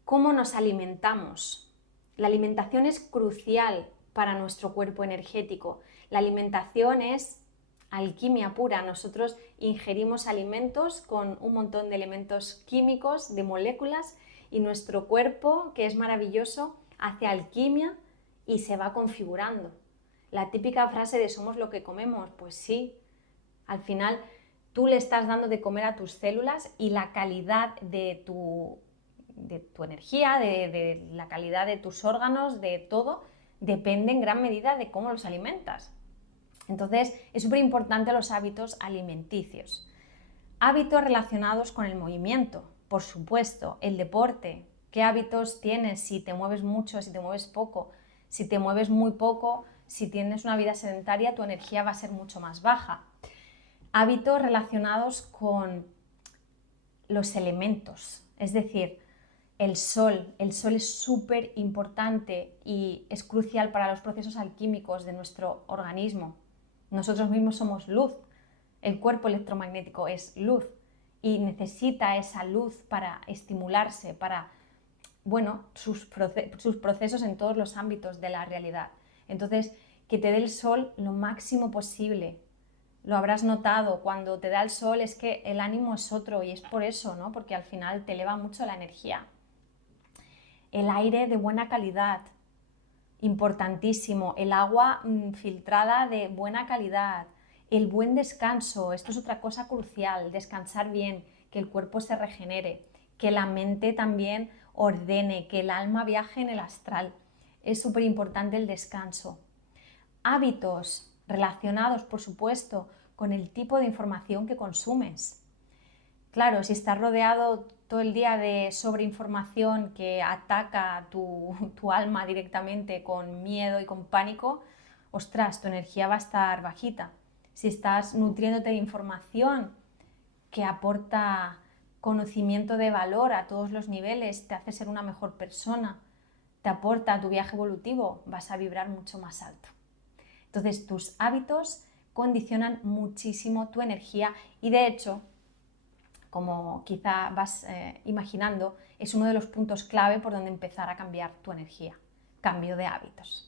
¿Cómo nos alimentamos? La alimentación es crucial para nuestro cuerpo energético. La alimentación es alquimia pura. Nosotros ingerimos alimentos con un montón de elementos químicos, de moléculas, y nuestro cuerpo, que es maravilloso, hace alquimia y se va configurando. La típica frase de somos lo que comemos, pues sí, al final tú le estás dando de comer a tus células y la calidad de tu energía, de la calidad de tus órganos, de todo, depende en gran medida de cómo los alimentas. Entonces es súper importante los hábitos alimenticios. Hábitos relacionados con el movimiento, por supuesto, el deporte. ¿Qué hábitos tienes? Si te mueves mucho, si te mueves poco. Si te mueves muy poco, si tienes una vida sedentaria, tu energía va a ser mucho más baja. Hábitos relacionados con los elementos, es decir, el sol es súper importante y es crucial para los procesos alquímicos de nuestro organismo. Nosotros mismos somos luz, el cuerpo electromagnético es luz y necesita esa luz para estimularse, para, bueno, sus procesos en todos los ámbitos de la realidad. Entonces, que te dé el sol lo máximo posible. Lo habrás notado, cuando te da el sol es que el ánimo es otro y es por eso, ¿no? Porque al final te eleva mucho la energía. El aire de buena calidad, importantísimo. El agua filtrada de buena calidad. El buen descanso, esto es otra cosa crucial, descansar bien, que el cuerpo se regenere, que la mente también ordene, que el alma viaje en el astral. Es súper importante el descanso. Hábitos relacionados, por supuesto, con el tipo de información que consumes. Claro, si estás rodeado todo el día de sobreinformación que ataca tu alma directamente con miedo y con pánico, ostras, tu energía va a estar bajita. Si estás nutriéndote de información que aporta conocimiento de valor a todos los niveles, te hace ser una mejor persona, te aporta a tu viaje evolutivo, vas a vibrar mucho más alto. Entonces, tus hábitos condicionan muchísimo tu energía y, de hecho, como quizá vas imaginando, es uno de los puntos clave por donde empezar a cambiar tu energía. Cambio de hábitos.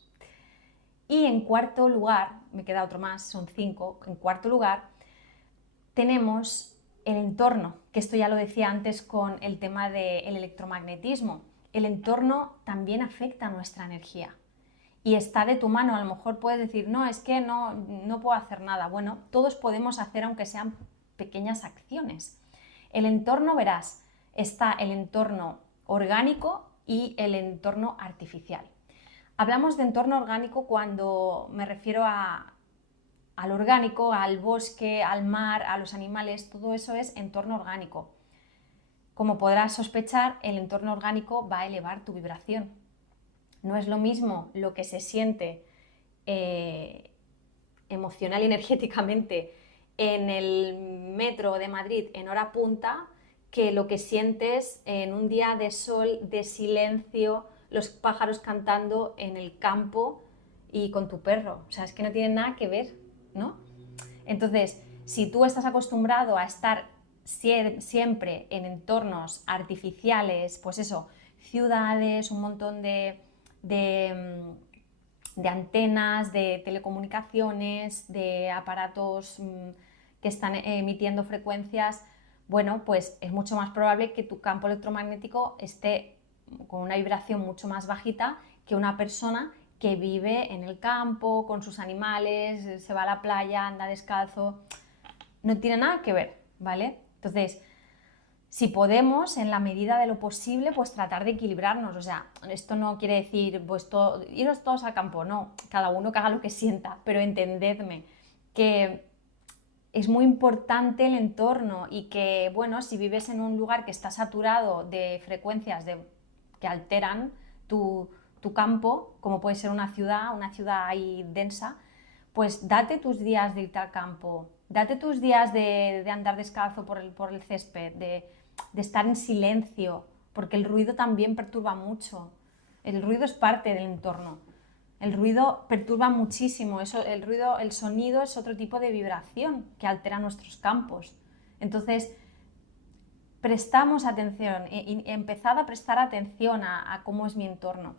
Y en cuarto lugar, me queda otro más, son 5, en cuarto lugar tenemos el entorno, que esto ya lo decía antes con el tema del electromagnetismo. El entorno también afecta a nuestra energía y está de tu mano. A lo mejor puedes decir, no, es que no puedo hacer nada. Bueno, todos podemos hacer, aunque sean pequeñas acciones. El entorno, verás, está el entorno orgánico y el entorno artificial. Hablamos de entorno orgánico cuando me refiero al orgánico, al bosque, al mar, a los animales, todo eso es entorno orgánico. Como podrás sospechar, el entorno orgánico va a elevar tu vibración. No es lo mismo lo que se siente emocional y energéticamente en el metro de Madrid en hora punta que lo que sientes en un día de sol, de silencio, los pájaros cantando en el campo y con tu perro. O sea, es que no tiene nada que ver, ¿no? Entonces, si tú estás acostumbrado a estar siempre en entornos artificiales, pues eso, ciudades, un montón de antenas, de telecomunicaciones, de aparatos que están emitiendo frecuencias, bueno, pues es mucho más probable que tu campo electromagnético esté con una vibración mucho más bajita que una persona que vive en el campo, con sus animales, se va a la playa, anda descalzo. No tiene nada que ver, ¿vale? Entonces, si podemos, en la medida de lo posible, pues tratar de equilibrarnos. O sea, esto no quiere decir, pues iros todos al campo, no, cada uno que haga lo que sienta, pero entendedme que es muy importante el entorno y que, bueno, si vives en un lugar que está saturado de frecuencias que alteran tu campo, como puede ser una ciudad ahí densa, pues date tus días de irte al campo, date tus días de andar descalzo por el césped, de estar en silencio, porque el ruido también perturba mucho. El ruido es parte del entorno. El ruido perturba muchísimo. El sonido es otro tipo de vibración que altera nuestros campos. Entonces, prestamos atención, empezad a prestar atención a cómo es mi entorno.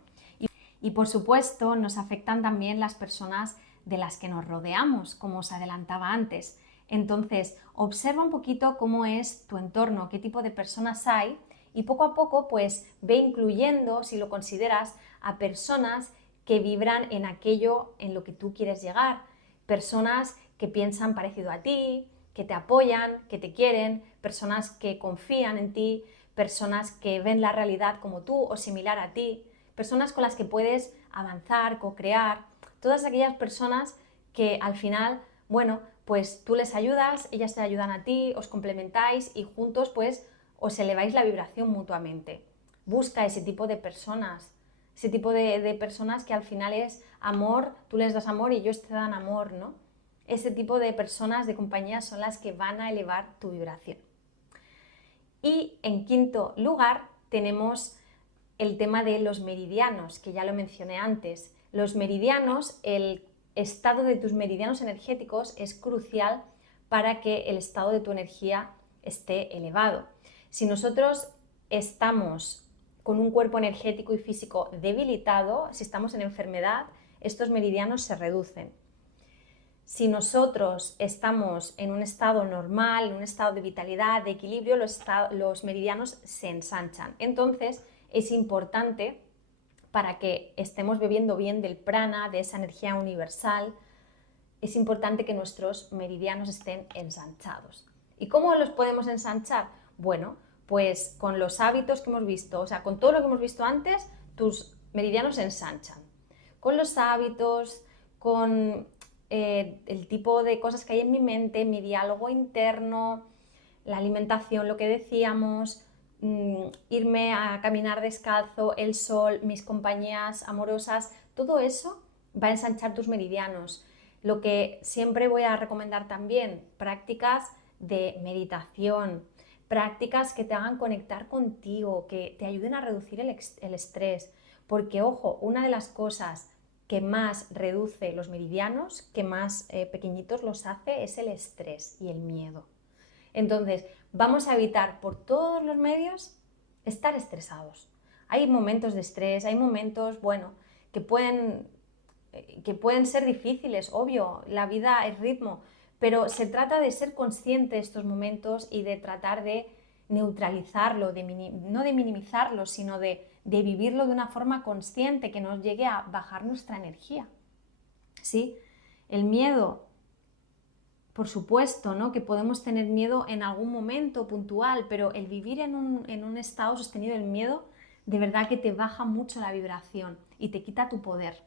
Y por supuesto, nos afectan también las personas de las que nos rodeamos, como os adelantaba antes. Entonces, observa un poquito cómo es tu entorno, qué tipo de personas hay y poco a poco pues ve incluyendo, si lo consideras, a personas que vibran en aquello en lo que tú quieres llegar. Personas que piensan parecido a ti, que te apoyan, que te quieren, personas que confían en ti, personas que ven la realidad como tú o similar a ti, personas con las que puedes avanzar, co-crear, todas aquellas personas que al final, bueno, pues tú les ayudas, ellas te ayudan a ti, os complementáis y juntos pues os eleváis la vibración mutuamente. Busca ese tipo de personas, ese tipo de personas que al final es amor, tú les das amor y ellos te dan amor, ¿no? Ese tipo de personas, de compañías son las que van a elevar tu vibración. Y en quinto lugar tenemos el tema de los meridianos, que ya lo mencioné antes. Los meridianos, el estado de tus meridianos energéticos es crucial para que el estado de tu energía esté elevado. Si nosotros estamos con un cuerpo energético y físico debilitado, si estamos en enfermedad, estos meridianos se reducen. Si nosotros estamos en un estado normal, en un estado de vitalidad, de equilibrio, los meridianos se ensanchan. Entonces, es importante para que estemos bebiendo bien del prana, de esa energía universal, es importante que nuestros meridianos estén ensanchados. ¿Y cómo los podemos ensanchar? Bueno, pues con los hábitos que hemos visto, o sea, con todo lo que hemos visto antes, tus meridianos se ensanchan. Con los hábitos, con el tipo de cosas que hay en mi mente, mi diálogo interno, la alimentación, lo que decíamos, irme a caminar descalzo, el sol, mis compañías amorosas, todo eso va a ensanchar tus meridianos. Lo que siempre voy a recomendar también, prácticas de meditación, prácticas que te hagan conectar contigo, que te ayuden a reducir el estrés, porque ojo, una de las cosas que más reduce los meridianos, que más pequeñitos los hace, es el estrés y el miedo. Entonces, vamos a evitar por todos los medios estar estresados. Hay momentos de estrés, hay momentos, bueno, que pueden ser difíciles, obvio, la vida es ritmo, pero se trata de ser consciente de estos momentos y de tratar de neutralizarlo, no de minimizarlo, sino de vivirlo de una forma consciente que nos llegue a bajar nuestra energía. ¿Sí? El miedo, por supuesto, ¿no? Que podemos tener miedo en algún momento puntual, pero el vivir en un estado sostenido del miedo, de verdad que te baja mucho la vibración y te quita tu poder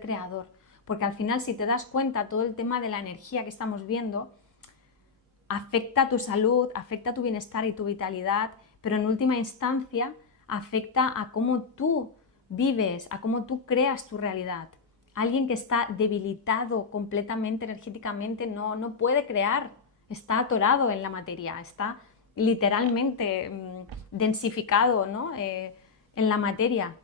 creador, porque al final, si te das cuenta, todo el tema de la energía que estamos viendo afecta a tu salud, afecta a tu bienestar y tu vitalidad, pero en última instancia afecta a cómo tú vives, a cómo tú creas tu realidad. Alguien que está debilitado completamente energéticamente no puede crear, está atorado en la materia, está literalmente densificado, ¿no? En la materia,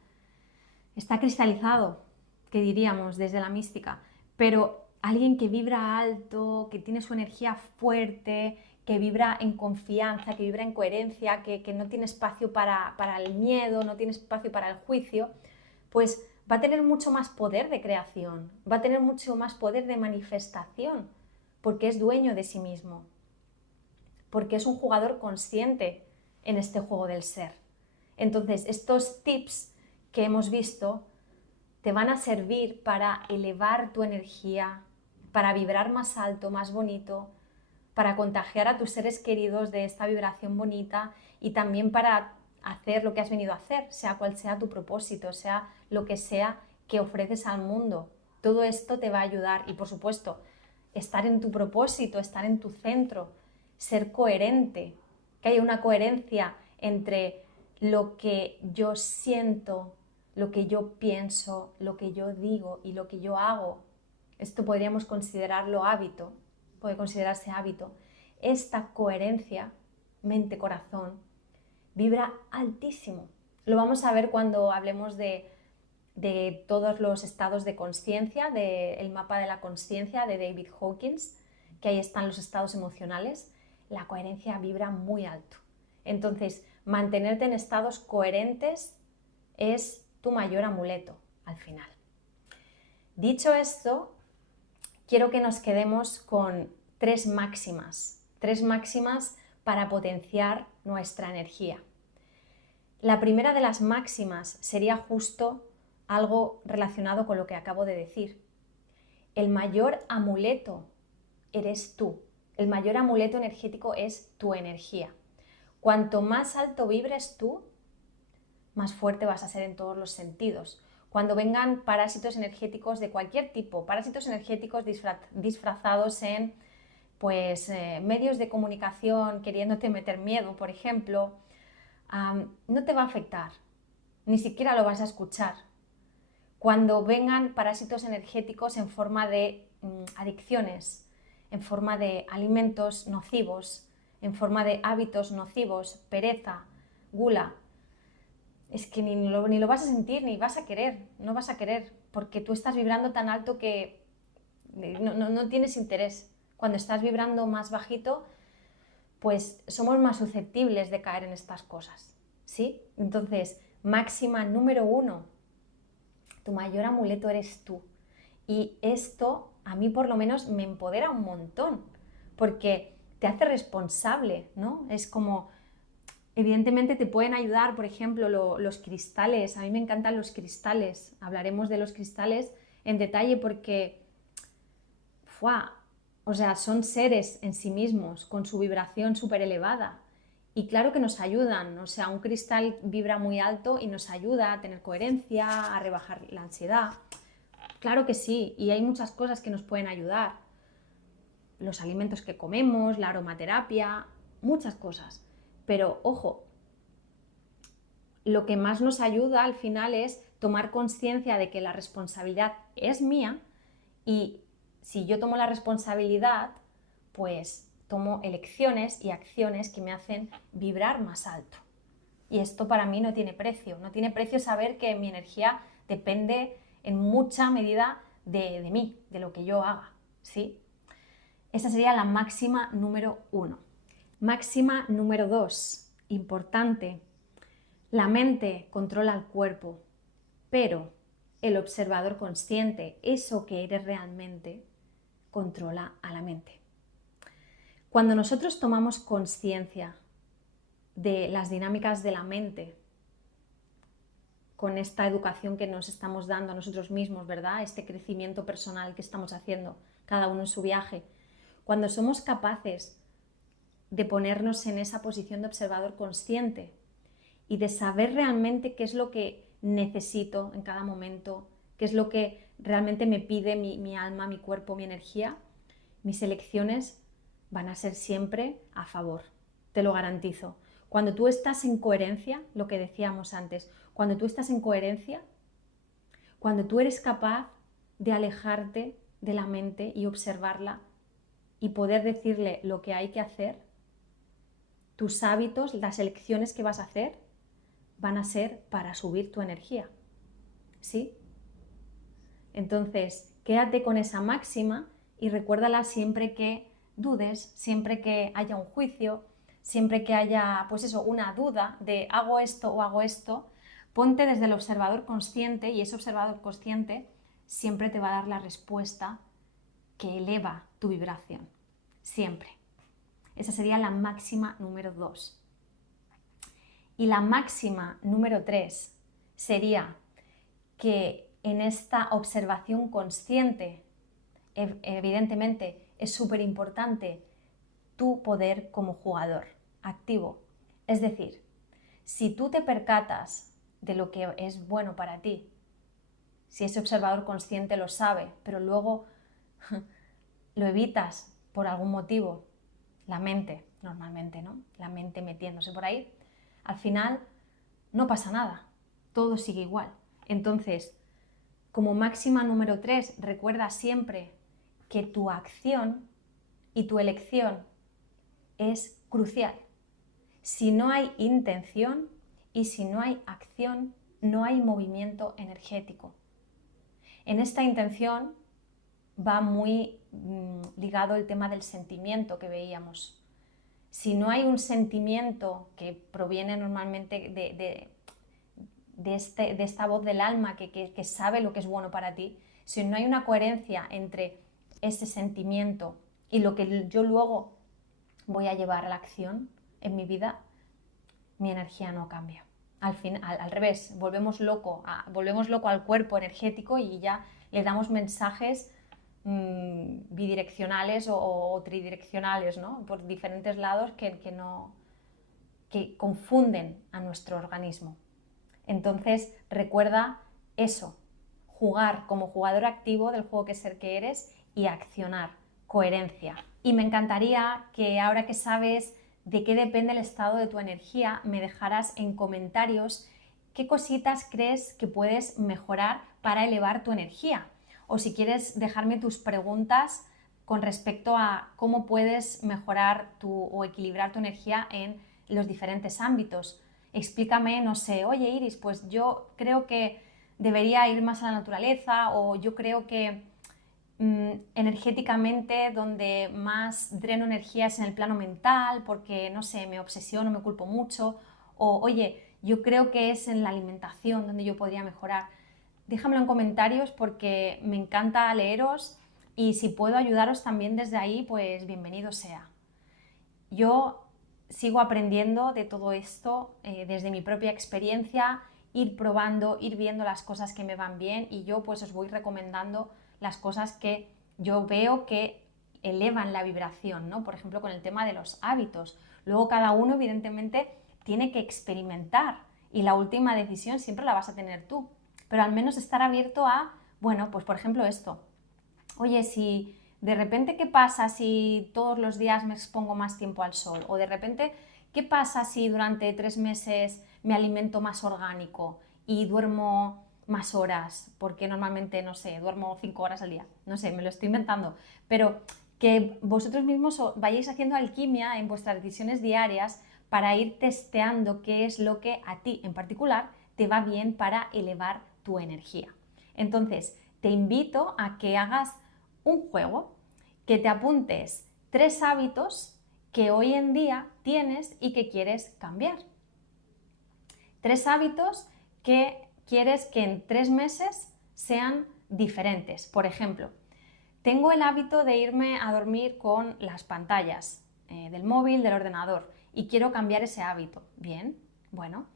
está cristalizado, que diríamos desde la mística, pero alguien que vibra alto, que tiene su energía fuerte, que vibra en confianza, que vibra en coherencia, que no tiene espacio para el miedo, no tiene espacio para el juicio, pues va a tener mucho más poder de creación, va a tener mucho más poder de manifestación, porque es dueño de sí mismo, porque es un jugador consciente en este juego del ser. Entonces, estos tips que hemos visto te van a servir para elevar tu energía, para vibrar más alto, más bonito, para contagiar a tus seres queridos de esta vibración bonita y también para hacer lo que has venido a hacer, sea cual sea tu propósito, sea lo que sea que ofreces al mundo. Todo esto te va a ayudar y, por supuesto, estar en tu propósito, estar en tu centro, ser coherente, que haya una coherencia entre lo que yo siento, lo que yo pienso, lo que yo digo y lo que yo hago. Esto podríamos considerarlo hábito, puede considerarse hábito. Esta coherencia, mente-corazón, vibra altísimo. Lo vamos a ver cuando hablemos de todos los estados de conciencia, del mapa de la conciencia de David Hawkins, que ahí están los estados emocionales. La coherencia vibra muy alto. Entonces, mantenerte en estados coherentes es tu mayor amuleto al final. Dicho esto, quiero que nos quedemos con tres máximas para potenciar nuestra energía. La primera de las máximas sería justo algo relacionado con lo que acabo de decir. El mayor amuleto eres tú. El mayor amuleto energético es tu energía. Cuanto más alto vibres tú, más fuerte vas a ser en todos los sentidos. Cuando vengan parásitos energéticos de cualquier tipo, parásitos energéticos disfrazados en medios de comunicación queriéndote meter miedo, por ejemplo, no te va a afectar, ni siquiera lo vas a escuchar. Cuando vengan parásitos energéticos en forma de adicciones, en forma de alimentos nocivos, en forma de hábitos nocivos, pereza, gula, es que ni lo vas a sentir, ni vas a querer, no vas a querer, porque tú estás vibrando tan alto que no tienes interés. Cuando estás vibrando más bajito, pues somos más susceptibles de caer en estas cosas, ¿sí? Entonces, máxima número 1, tu mayor amuleto eres tú. Y esto a mí por lo menos me empodera un montón, porque te hace responsable, ¿no? Es como, evidentemente te pueden ayudar, por ejemplo, los cristales. A mí me encantan los cristales. Hablaremos de los cristales en detalle porque son seres en sí mismos, con su vibración súper elevada. Y claro que nos ayudan, un cristal vibra muy alto y nos ayuda a tener coherencia, a rebajar la ansiedad. Claro que sí, y hay muchas cosas que nos pueden ayudar. Los alimentos que comemos, la aromaterapia, muchas cosas. Pero ojo, lo que más nos ayuda al final es tomar conciencia de que la responsabilidad es mía y si yo tomo la responsabilidad, pues tomo elecciones y acciones que me hacen vibrar más alto. Y esto para mí no tiene precio. No tiene precio saber que mi energía depende en mucha medida de mí, de lo que yo haga, ¿sí? Esa sería la máxima número 1. Máxima número 2, importante. La mente controla el cuerpo, pero el observador consciente, eso que eres realmente, controla a la mente. Cuando nosotros tomamos conciencia de las dinámicas de la mente, con esta educación que nos estamos dando a nosotros mismos, ¿verdad? Este crecimiento personal que estamos haciendo, cada uno en su viaje, cuando somos capaces de ponernos en esa posición de observador consciente y de saber realmente qué es lo que necesito en cada momento, qué es lo que realmente me pide mi alma, mi cuerpo, mi energía, mis elecciones van a ser siempre a favor, te lo garantizo. Cuando tú estás en coherencia, lo que decíamos antes, cuando tú estás en coherencia, cuando tú eres capaz de alejarte de la mente y observarla y poder decirle lo que hay que hacer, tus hábitos, las elecciones que vas a hacer, van a ser para subir tu energía. ¿Sí? Entonces, quédate con esa máxima y recuérdala siempre que dudes, siempre que haya un juicio, siempre que haya, pues eso, una duda de hago esto o hago esto, ponte desde el observador consciente y ese observador consciente siempre te va a dar la respuesta que eleva tu vibración. Siempre. Esa sería la máxima número 2. Y la máxima número 3 sería que en esta observación consciente, evidentemente, es súper importante tu poder como jugador activo. Es decir, si tú te percatas de lo que es bueno para ti, si ese observador consciente lo sabe, pero luego lo evitas por algún motivo, la mente, normalmente, ¿no? La mente metiéndose por ahí, al final no pasa nada, todo sigue igual. Entonces, como máxima número 3, recuerda siempre que tu acción y tu elección es crucial. Si no hay intención y si no hay acción, no hay movimiento energético. En esta intención va muy ligado el tema del sentimiento que veíamos. Si no hay un sentimiento que proviene normalmente de esta voz del alma que sabe lo que es bueno para ti, si no hay una coherencia entre ese sentimiento y lo que yo luego voy a llevar a la acción en mi vida, mi energía no cambia. Al revés, volvemos loco al cuerpo energético y ya le damos mensajes bidireccionales o tridireccionales, ¿no? Por diferentes lados que confunden a nuestro organismo. Entonces recuerda eso, jugar como jugador activo del juego que es el que eres y accionar, coherencia. Y me encantaría que ahora que sabes de qué depende el estado de tu energía, me dejaras en comentarios qué cositas crees que puedes mejorar para elevar tu energía. O si quieres dejarme tus preguntas con respecto a cómo puedes mejorar o equilibrar tu energía en los diferentes ámbitos. Explícame, no sé, oye Iris, pues yo creo que debería ir más a la naturaleza, o yo creo que energéticamente donde más dreno energía es en el plano mental porque, no sé, me obsesiono, me culpo mucho, o oye, yo creo que es en la alimentación donde yo podría mejorar. Déjamelo en comentarios porque me encanta leeros y si puedo ayudaros también desde ahí, pues bienvenido sea. Yo sigo aprendiendo de todo esto desde mi propia experiencia, ir probando, ir viendo las cosas que me van bien y yo pues os voy recomendando las cosas que yo veo que elevan la vibración, ¿no? Por ejemplo, con el tema de los hábitos. Luego cada uno evidentemente tiene que experimentar y la última decisión siempre la vas a tener tú, pero al menos estar abierto a, bueno, pues por ejemplo esto. Oye, si de repente, ¿qué pasa si todos los días me expongo más tiempo al sol? O de repente, ¿qué pasa si durante 3 meses me alimento más orgánico y duermo más horas? Porque normalmente, no sé, duermo 5 horas al día. No sé, me lo estoy inventando. Pero que vosotros mismos vayáis haciendo alquimia en vuestras decisiones diarias para ir testeando qué es lo que a ti en particular te va bien para elevar tu energía. Entonces, te invito a que hagas un juego, que te apuntes 3 hábitos que hoy en día tienes y que quieres cambiar. 3 hábitos que quieres que en 3 meses sean diferentes. Por ejemplo, tengo el hábito de irme a dormir con las pantallas del móvil, del ordenador y quiero cambiar ese hábito. Bien, bueno,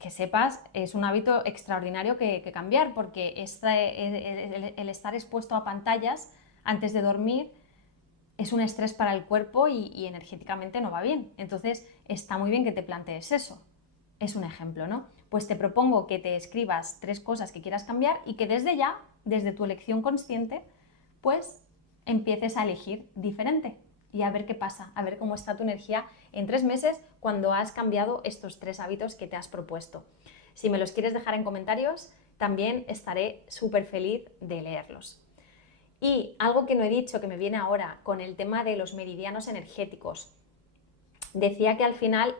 que sepas, es un hábito extraordinario que cambiar porque el estar expuesto a pantallas antes de dormir es un estrés para el cuerpo y energéticamente no va bien. Entonces está muy bien que te plantees eso. Es un ejemplo, ¿no? Pues te propongo que te escribas 3 cosas que quieras cambiar y que desde ya, desde tu elección consciente, pues empieces a elegir diferente y a ver qué pasa, a ver cómo está tu energía en 3 meses cuando has cambiado estos 3 hábitos que te has propuesto. Si me los quieres dejar en comentarios, también estaré súper feliz de leerlos. Y algo que no he dicho, que me viene ahora, con el tema de los meridianos energéticos. Decía que al final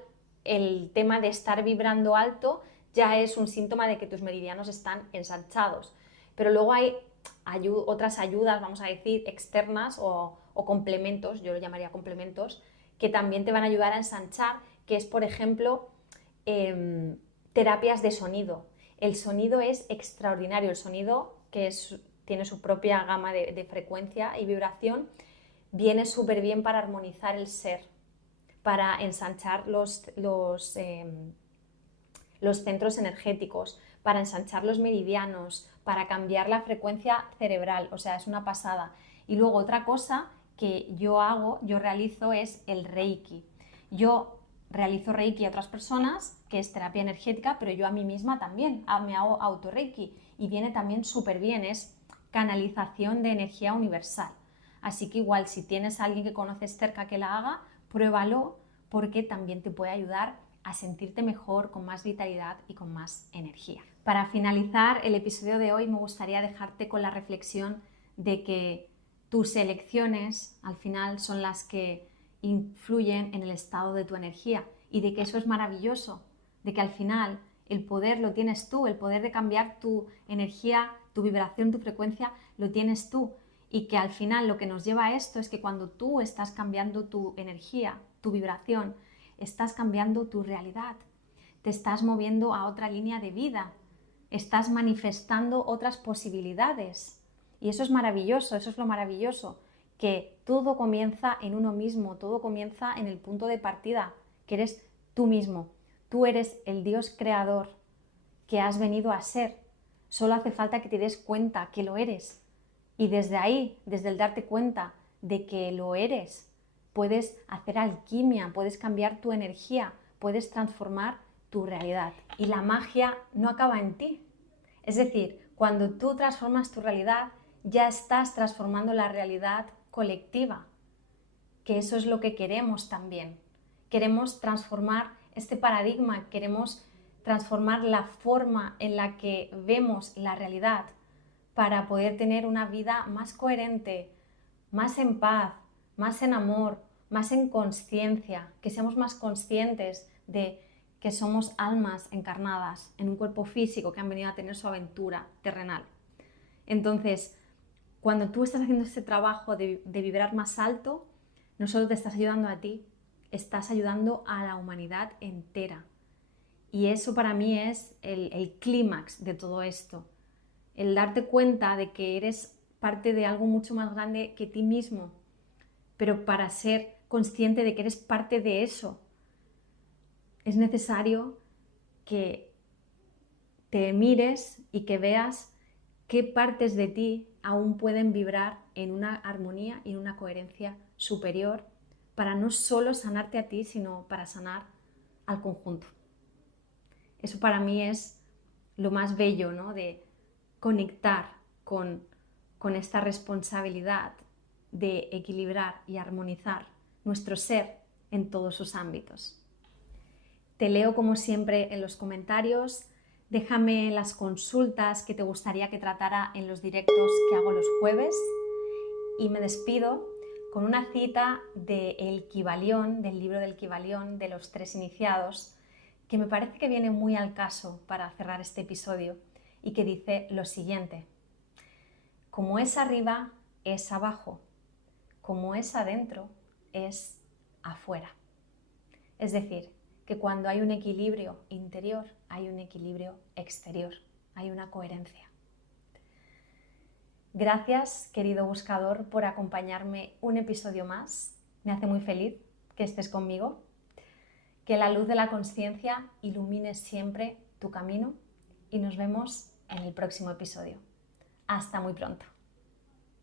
el tema de estar vibrando alto ya es un síntoma de que tus meridianos están ensanchados. Pero luego hay otras ayudas, vamos a decir, externas o complementos, yo lo llamaría complementos, que también te van a ayudar a ensanchar, que es, por ejemplo, terapias de sonido. El sonido es extraordinario, el sonido tiene su propia gama de frecuencia y vibración, viene súper bien para armonizar el ser, para ensanchar los centros energéticos, para ensanchar los meridianos, para cambiar la frecuencia cerebral, o sea, es una pasada. Y luego otra cosa que yo realizo es el Reiki. Yo realizo Reiki a otras personas, que es terapia energética, pero yo a mí misma también me hago auto-Reiki y viene también súper bien, es canalización de energía universal. Así que igual si tienes a alguien que conoces cerca que la haga, pruébalo porque también te puede ayudar a sentirte mejor, con más vitalidad y con más energía. Para finalizar el episodio de hoy me gustaría dejarte con la reflexión de que tus elecciones al final son las que influyen en el estado de tu energía y de que eso es maravilloso, de que al final el poder lo tienes tú, el poder de cambiar tu energía, tu vibración, tu frecuencia, lo tienes tú. Y que al final lo que nos lleva a esto es que cuando tú estás cambiando tu energía, tu vibración, estás cambiando tu realidad, te estás moviendo a otra línea de vida, estás manifestando otras posibilidades. Y eso es maravilloso, eso es lo maravilloso, que todo comienza en uno mismo, todo comienza en el punto de partida, que eres tú mismo. Tú eres el Dios creador que has venido a ser. Solo hace falta que te des cuenta que lo eres. Y desde ahí, desde el darte cuenta de que lo eres, puedes hacer alquimia, puedes cambiar tu energía, puedes transformar tu realidad. Y la magia no acaba en ti. Es decir, cuando tú transformas tu realidad, ya estás transformando la realidad colectiva, que eso es lo que queremos también. Queremos transformar este paradigma, queremos transformar la forma en la que vemos la realidad para poder tener una vida más coherente, más en paz, más en amor, más en conciencia, que seamos más conscientes de que somos almas encarnadas en un cuerpo físico que han venido a tener su aventura terrenal. Entonces, cuando tú estás haciendo este trabajo de vibrar más alto, no solo te estás ayudando a ti, estás ayudando a la humanidad entera. Y eso para mí es el clímax de todo esto. El darte cuenta de que eres parte de algo mucho más grande que ti mismo, pero para ser consciente de que eres parte de eso, es necesario que te mires y que veas qué partes de ti aún pueden vibrar en una armonía y en una coherencia superior para no solo sanarte a ti, sino para sanar al conjunto. Eso para mí es lo más bello, ¿no? De conectar con esta responsabilidad de equilibrar y armonizar nuestro ser en todos sus ámbitos. Te leo como siempre en los comentarios, déjame las consultas que te gustaría que tratara en los directos que hago los jueves y me despido con una cita de El Kybalión, del libro del Kybalión, de los 3 iniciados, que me parece que viene muy al caso para cerrar este episodio y que dice lo siguiente: como es arriba, es abajo, como es adentro, es afuera. Es decir, que cuando hay un equilibrio interior, hay un equilibrio exterior, hay una coherencia. Gracias, querido buscador, por acompañarme un episodio más. Me hace muy feliz que estés conmigo. Que la luz de la conciencia ilumine siempre tu camino y nos vemos en el próximo episodio. Hasta muy pronto.